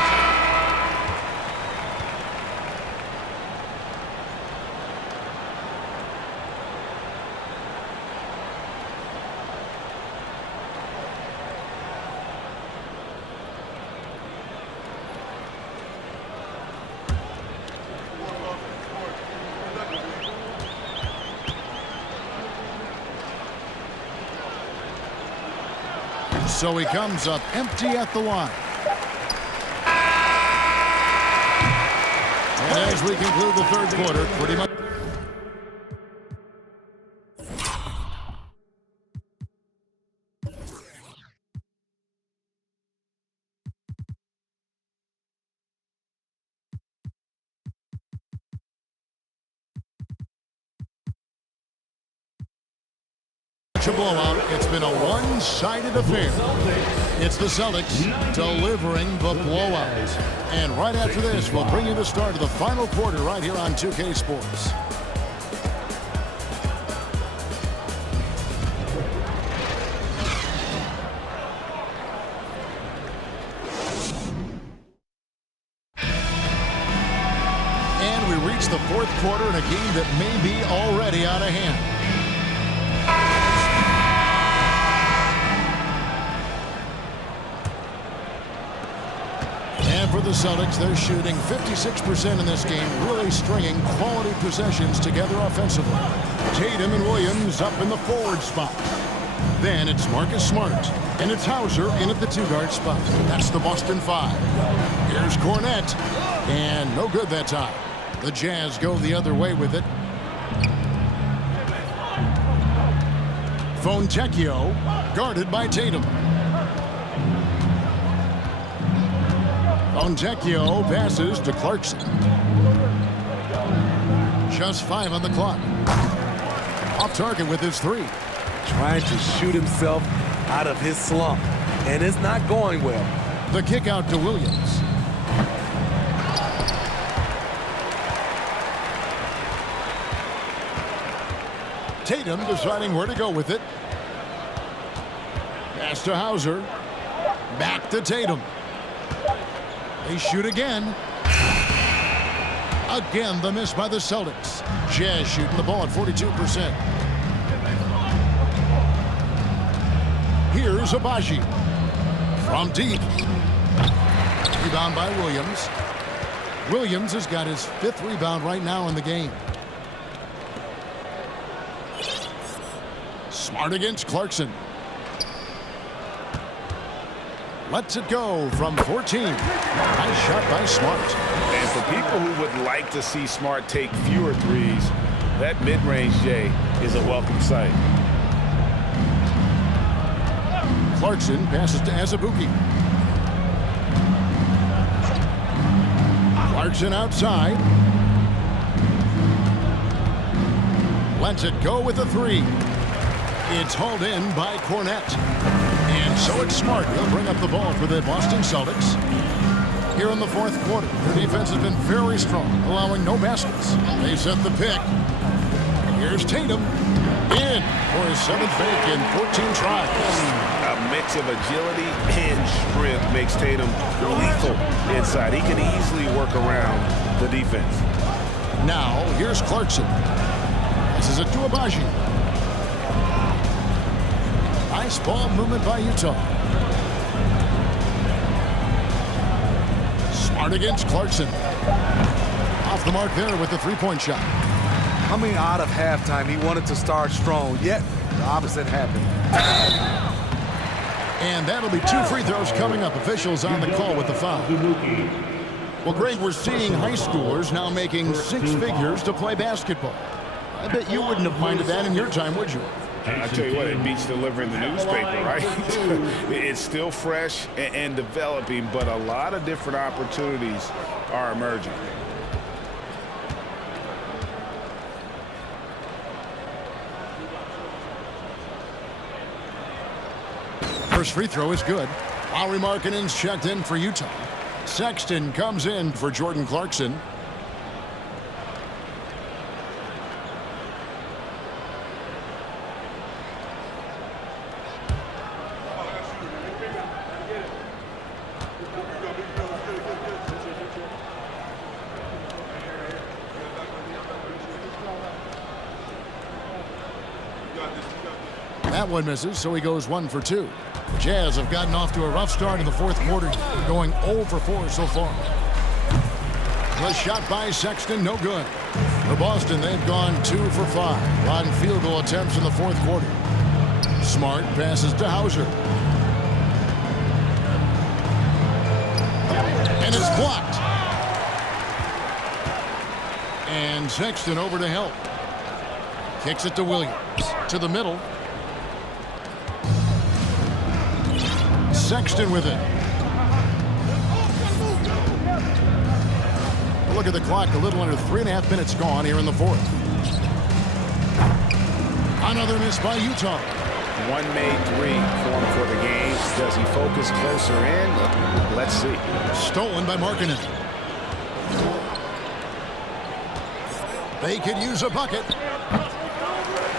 So he comes up empty at the line. And as we conclude the third quarter, pretty much. A blowout. It's been a one-sided affair. It's the Celtics delivering the blowout. And right after this, we'll bring you the start of the final quarter right here on 2K Sports. And we reach the fourth quarter in a game that may be already out of hand. For the Celtics, they're shooting 56% in this game, really stringing quality possessions together offensively. Tatum and Williams up in the forward spot. Then it's Marcus Smart, and it's Hauser in at the 2-guard spot. That's the Boston 5. Here's Cornette, and no good that time. The Jazz go the other way with it. Fontecchio, guarded by Tatum. Fontecchio passes to Clarkson. Just 5 on the clock. Off target with his 3. Trying to shoot himself out of his slump. and it's not going well. The kick out to Williams. Tatum deciding where to go with it. Pass to Hauser. Back to Tatum. They shoot again. Again, the miss by the Celtics. Jazz shooting the ball at 42%. Here's Agbaji. From deep. Rebound by Williams. Williams has got his 5th rebound right now in the game. Smart against Clarkson. Lets it go from 14. Nice shot by Smart. And for people who would like to see Smart take fewer threes, that mid-range J is a welcome sight. Clarkson passes to Azubuike. Clarkson outside. Lets it go with a 3. It's hauled in by Cornette. And so it's Smart. He'll bring up the ball for the Boston Celtics. Here in the 4th quarter, their defense has been very strong, allowing no baskets. They set the pick. Here's Tatum. In for his 7th make in 14 tries. A mix of agility and strength makes Tatum lethal inside. He can easily work around the defense. Now, here's Clarkson. Passes it to Agbaji. Nice ball movement by Utah. Smart against Clarkson. Off the mark there with the 3-point shot. Coming out of halftime, he wanted to start strong, yet the opposite happened. And that'll be 2 free throws coming up. Officials on the call with the foul. Well, Greg, we're seeing high schoolers now making 6 figures to play basketball. I bet you wouldn't have minded that in your time, would you? I tell you what, it beats delivering the newspaper, right? It's still fresh and developing, but a lot of different opportunities are emerging. First free throw is good. Lauri Markkanen's checked in for Utah. Sexton comes in for Jordan Clarkson. That one misses, so he goes 1 for 2. Jazz have gotten off to a rough start in the 4th quarter, going 0 for 4 so far. The shot by Sexton, no good. For Boston, they've gone 2 for 5 on field goal attempts in the 4th quarter. Smart passes to Hauser. And it's blocked. And Sexton over to help. Kicks it to Williams. To the middle. Sexton with it. Look at the clock. A little under 3.5 minutes gone here in the 4th. Another miss by Utah. One made 3 for him for the game. Does he focus closer in? Let's see. Stolen by Markkanen. They could use a bucket.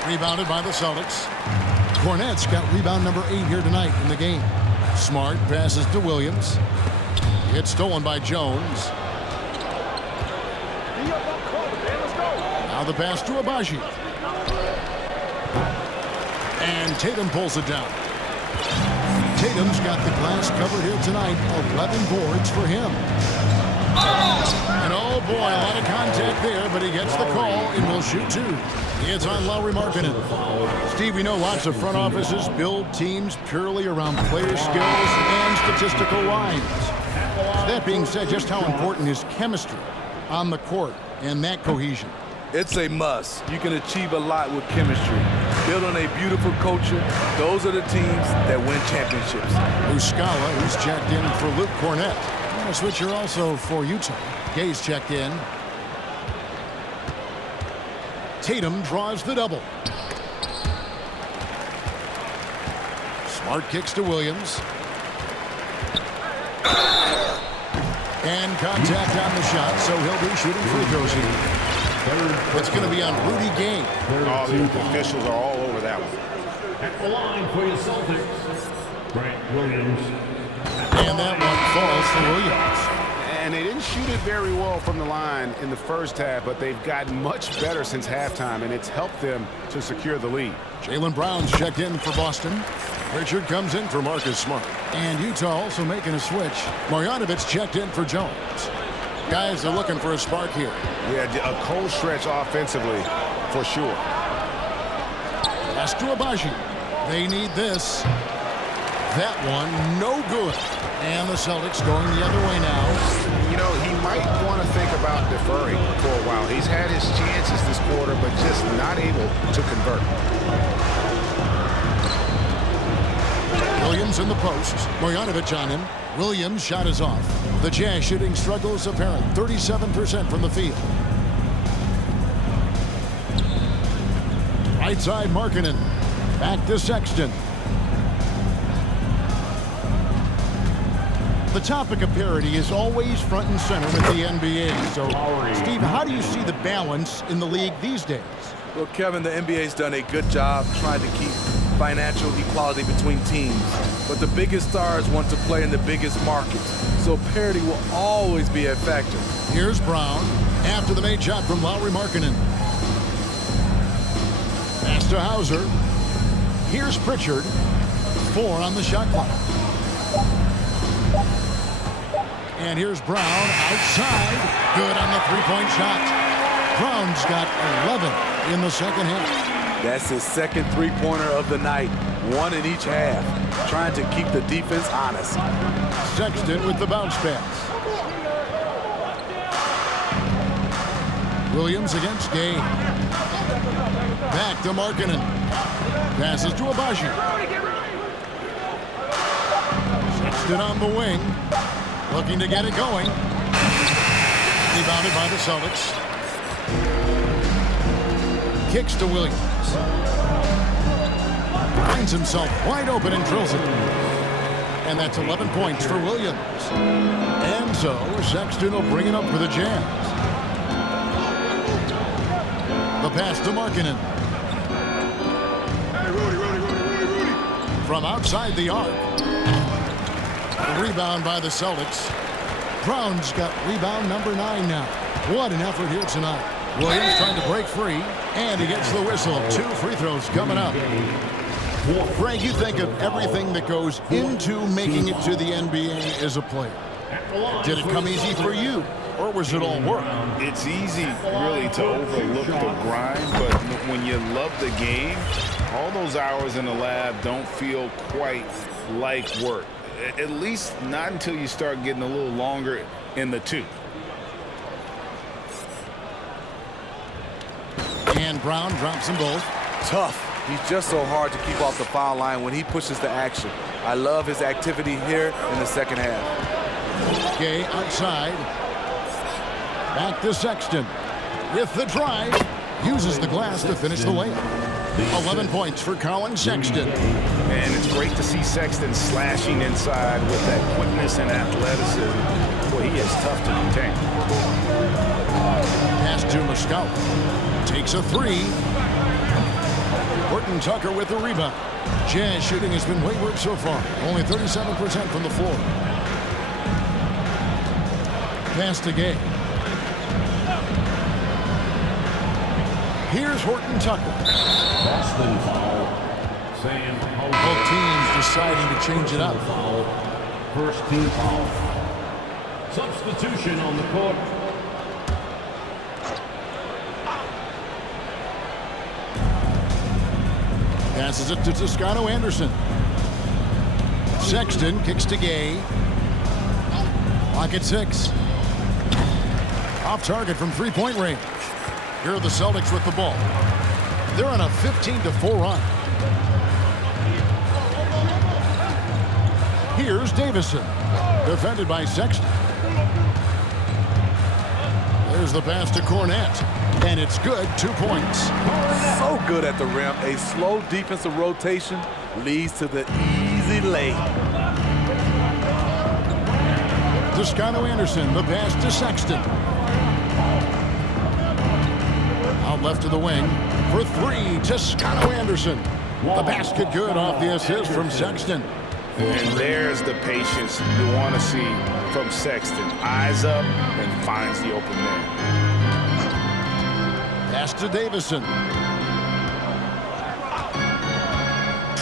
Rebounded by the Celtics. Cornette's got rebound number 8 here tonight in the game. Smart passes to Williams. It's stolen by Jones. Now the pass to Agbaji. And Tatum pulls it down. Tatum's got the glass covered here tonight. 11 boards for him. And oh boy, a lot of contact there, but he gets the call and will shoot 2. It's on Lauri Markkanen. Steve, we know lots of front offices build teams purely around player skills and statistical lines. That being said, just how important is chemistry on the court and that cohesion? It's a must. You can achieve a lot with chemistry. Build on a beautiful culture. Those are the teams that win championships. Muscala, who's checked in for Luke Cornette. And a switcher also for Utah. Gay's checked in. Tatum draws the double. Smart kicks to Williams. And contact on the shot, so he'll be shooting free throws here. It's going to be on Rudy Gay. Oh, the officials are all over that one. At the line for your Celtics, Grant Williams. And that one falls for Williams. And they didn't shoot it very well from the line in the first half, but they've gotten much better since halftime, and it's helped them to secure the lead. Jaylen Brown's checked in for Boston. Richard comes in for Marcus Smart. And Utah also making a switch. Marjanovic checked in for Jones. Guys are looking for a spark here. Yeah, a cold stretch offensively, for sure. Pass to Agbaji. They need this. That one, no good. And the Celtics going the other way now. You know, he might want to think about deferring for a while. He's had his chances this quarter, but just not able to convert. Williams in the post. Marjanovic on him. Williams' shot is off. The Jazz shooting struggles apparent. 37% from the field. Right side, Markkanen. Back to Sexton. The topic of parity is always front and center with the NBA. So, Steve, how do you see the balance in the league these days? Well, Kevin, the NBA's done a good job trying to keep financial equality between teams. But the biggest stars want to play in the biggest markets. So parity will always be a factor. Here's Brown after the made shot from Lauri Markkanen. Pass to Hauser. Here's Pritchard. 4 on the shot clock. And here's Brown outside. Good on the three-point shot. Brown's got 11 in the second half. That's his second three-pointer of the night. 1 in each half. Trying to keep the defense honest. Sexton with the bounce pass. Williams against Gay. Back to Markkanen. Passes to Agbaji. Sexton on the wing. Looking to get it going. Rebounded by the Celtics. Kicks to Williams. Finds himself wide open and drills it. And that's 11 points for Williams. And so Sexton will bring it up for the Jazz. The pass to Markkanen. From outside the arc. Rebound by the Celtics. Brown's got rebound number 9 now. What an effort here tonight. Williams trying to break free, and he gets the whistle. 2 free throws coming up. Frank, you think of everything that goes into making it to the NBA as a player. Did it come easy for you, or was it all work? It's easy, really, to overlook the grind, but when you love the game, all those hours in the lab don't feel quite like work. At least not until you start getting a little longer in the tooth. And Brown drops them both. Tough. He's just so hard to keep off the foul line when he pushes the action. I love his activity here in the second half. Gay outside. Back to Sexton. With the drive. Uses the glass to finish the layup. 11 points for Colin Sexton. And it's great to see Sexton slashing inside with that quickness and athleticism. Boy, he is tough to contain. Pass to Muscala. Takes a 3. Horton Tucker with the rebound. Jazz shooting has been wayward so far. Only 37% from the floor. Pass to Gay. Here's Horton Tucker. Boston foul. Sam Howell. Both teams deciding to change it up. First team foul. Substitution on the court. Passes it to Toscano Anderson. Sexton kicks to Gay. Clock at 6. Off target from three-point range. Here are the Celtics with the ball. They're on a 15-4 run. Here's Davison. Defended by Sexton. There's the pass to Cornette. And it's good. 2 points. So good at the rim. A slow defensive rotation leads to the easy lay. Toscano Anderson, the pass to Sexton. Out left to the wing for three, Toscano Anderson. The basket good off the assist from Sexton. And there's the patience you want to see from Sexton. Eyes up and finds the open man. Pass to Davison.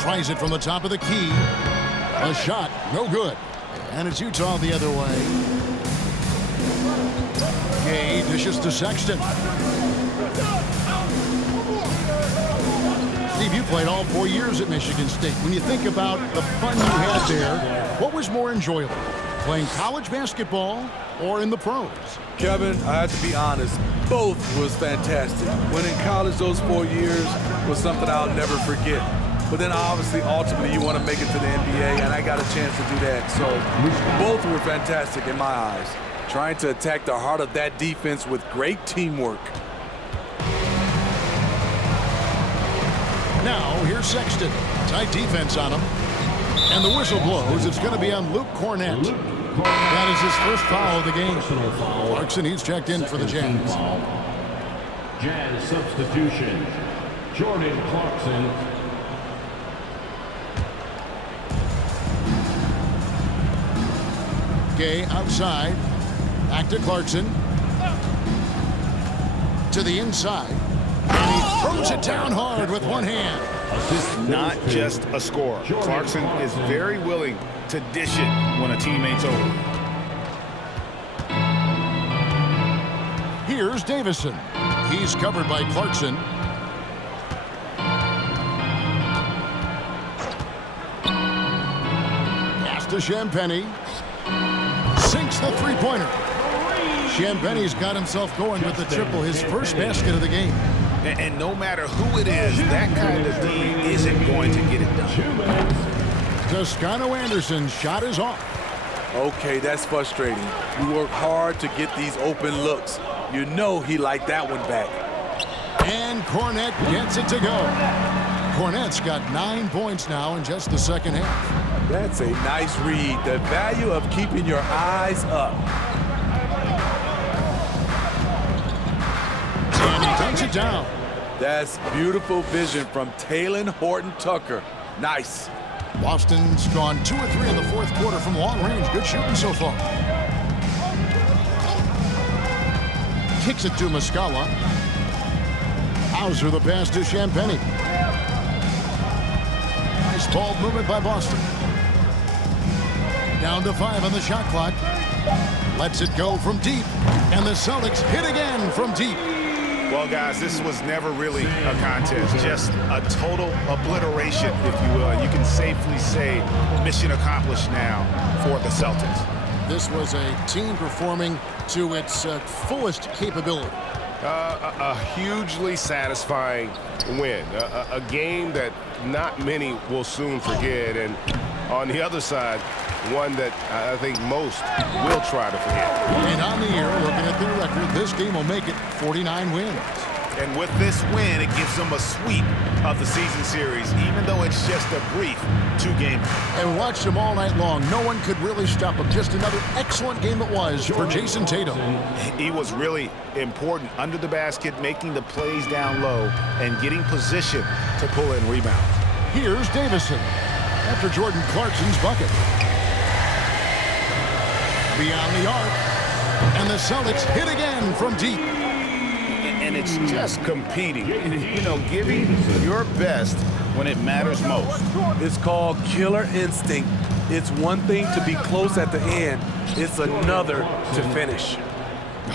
Tries it from the top of the key. A shot, no good. And it's Utah the other way. Gay dishes to Sexton. Steve, you played all 4 years at Michigan State. When you think about the fun you had there, what was more enjoyable? Playing college basketball or in the pros? Kevin, I have to be honest, both was fantastic. When in college, those 4 years was something I'll never forget. But then obviously, ultimately, you want to make it to the NBA, and I got a chance to do that. So both were fantastic in my eyes. Trying to attack the heart of that defense with great teamwork. Now, here's Sexton. Tight defense on him. And the whistle blows. It's going to be on Luke Cornett. That is his first foul of the game. Clarkson, he's checked in for the Jazz. Jazz substitution. Jordan Clarkson. Gay outside. Back to Clarkson. To the inside. And he throws it down hard with one hand. Not just a scorer. Clarkson is very willing to dish it when a teammate's over. Here's Davison. He's covered by Clarkson. Pass to Champagnie. Sinks the three-pointer. Champagnie's got himself going with the triple, his first basket of the game. And no matter who it is, that kind of team isn't going to get it done. Toscano Anderson's shot is off. Okay, that's frustrating. We work hard to get these open looks. You know he liked that one back. And Cornett gets it to go. Cornett's got 9 points now in just the second half. That's a nice read. The value of keeping your eyes up. And he dunks it down. That's beautiful vision from Talen Horton-Tucker. Nice. Boston's gone 2 or 3 in the fourth quarter from long range. Good shooting so far. Kicks it to Muscala. Hauser the pass to Champagnie. Nice ball movement by Boston. Down to 5 on the shot clock. Lets it go from deep. And the Celtics hit again from deep. Well, guys, this was never really a contest. Just a total obliteration, if you will. You can safely say mission accomplished now for the Celtics. This was a team performing to its fullest capability. A hugely satisfying win. A game that not many will soon forget. And on the other side, one that I think most will try to forget. And on the year, looking at their record, this game will make it 49 wins. And with this win, it gives them a sweep of the season series, even though it's just a brief 2-game. And watched them all night long. No one could really stop him. Just another excellent game it was for Jason Tatum. He was really important under the basket, making the plays down low and getting position to pull in rebounds. Here's Davison after Jordan Clarkson's bucket. Beyond the arc, and the Celtics hit again from deep. And it's just competing, you know, giving your best when it matters most. It's called killer instinct. It's one thing to be close at the end. It's another to finish.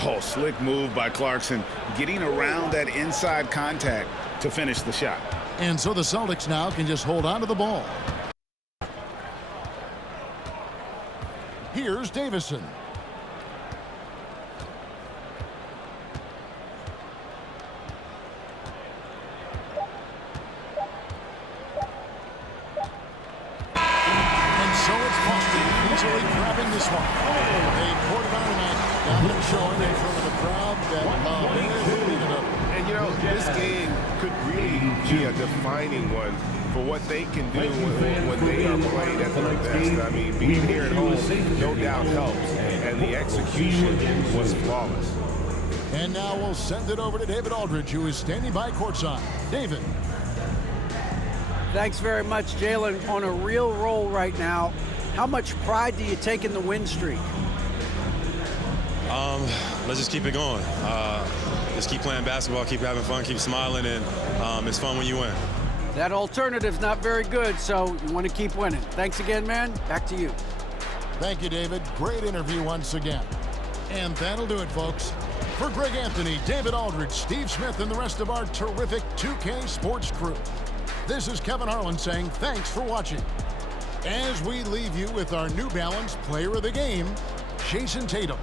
Oh, slick move by Clarkson, getting around that inside contact to finish the shot. And so the Celtics now can just hold on to the ball. Here's Davison. And so it's Boston easily grabbing this one. They poured it on tonight, down and showing in front of the crowd that loved it. And you know, this game could really be a defining one for what they can do when they are playing at their best. I mean, being here at home no doubt helps, and the execution was flawless. And now we'll send it over to David Aldridge, who is standing by courtside. David. Thanks very much, Jalen. On a real roll right now. How much pride do you take in the win streak? Let's just keep it going. Just keep playing basketball, keep having fun, keep smiling, and it's fun when you win. That alternative's not very good, so you want to keep winning. Thanks again, man. Back to you. Thank you, David. Great interview once again. And that'll do it, folks. For Greg Anthony, David Aldridge, Steve Smith, and the rest of our terrific 2K Sports crew, this is Kevin Harlan saying thanks for watching. As we leave you with our New Balance Player of the Game, Jayson Tatum.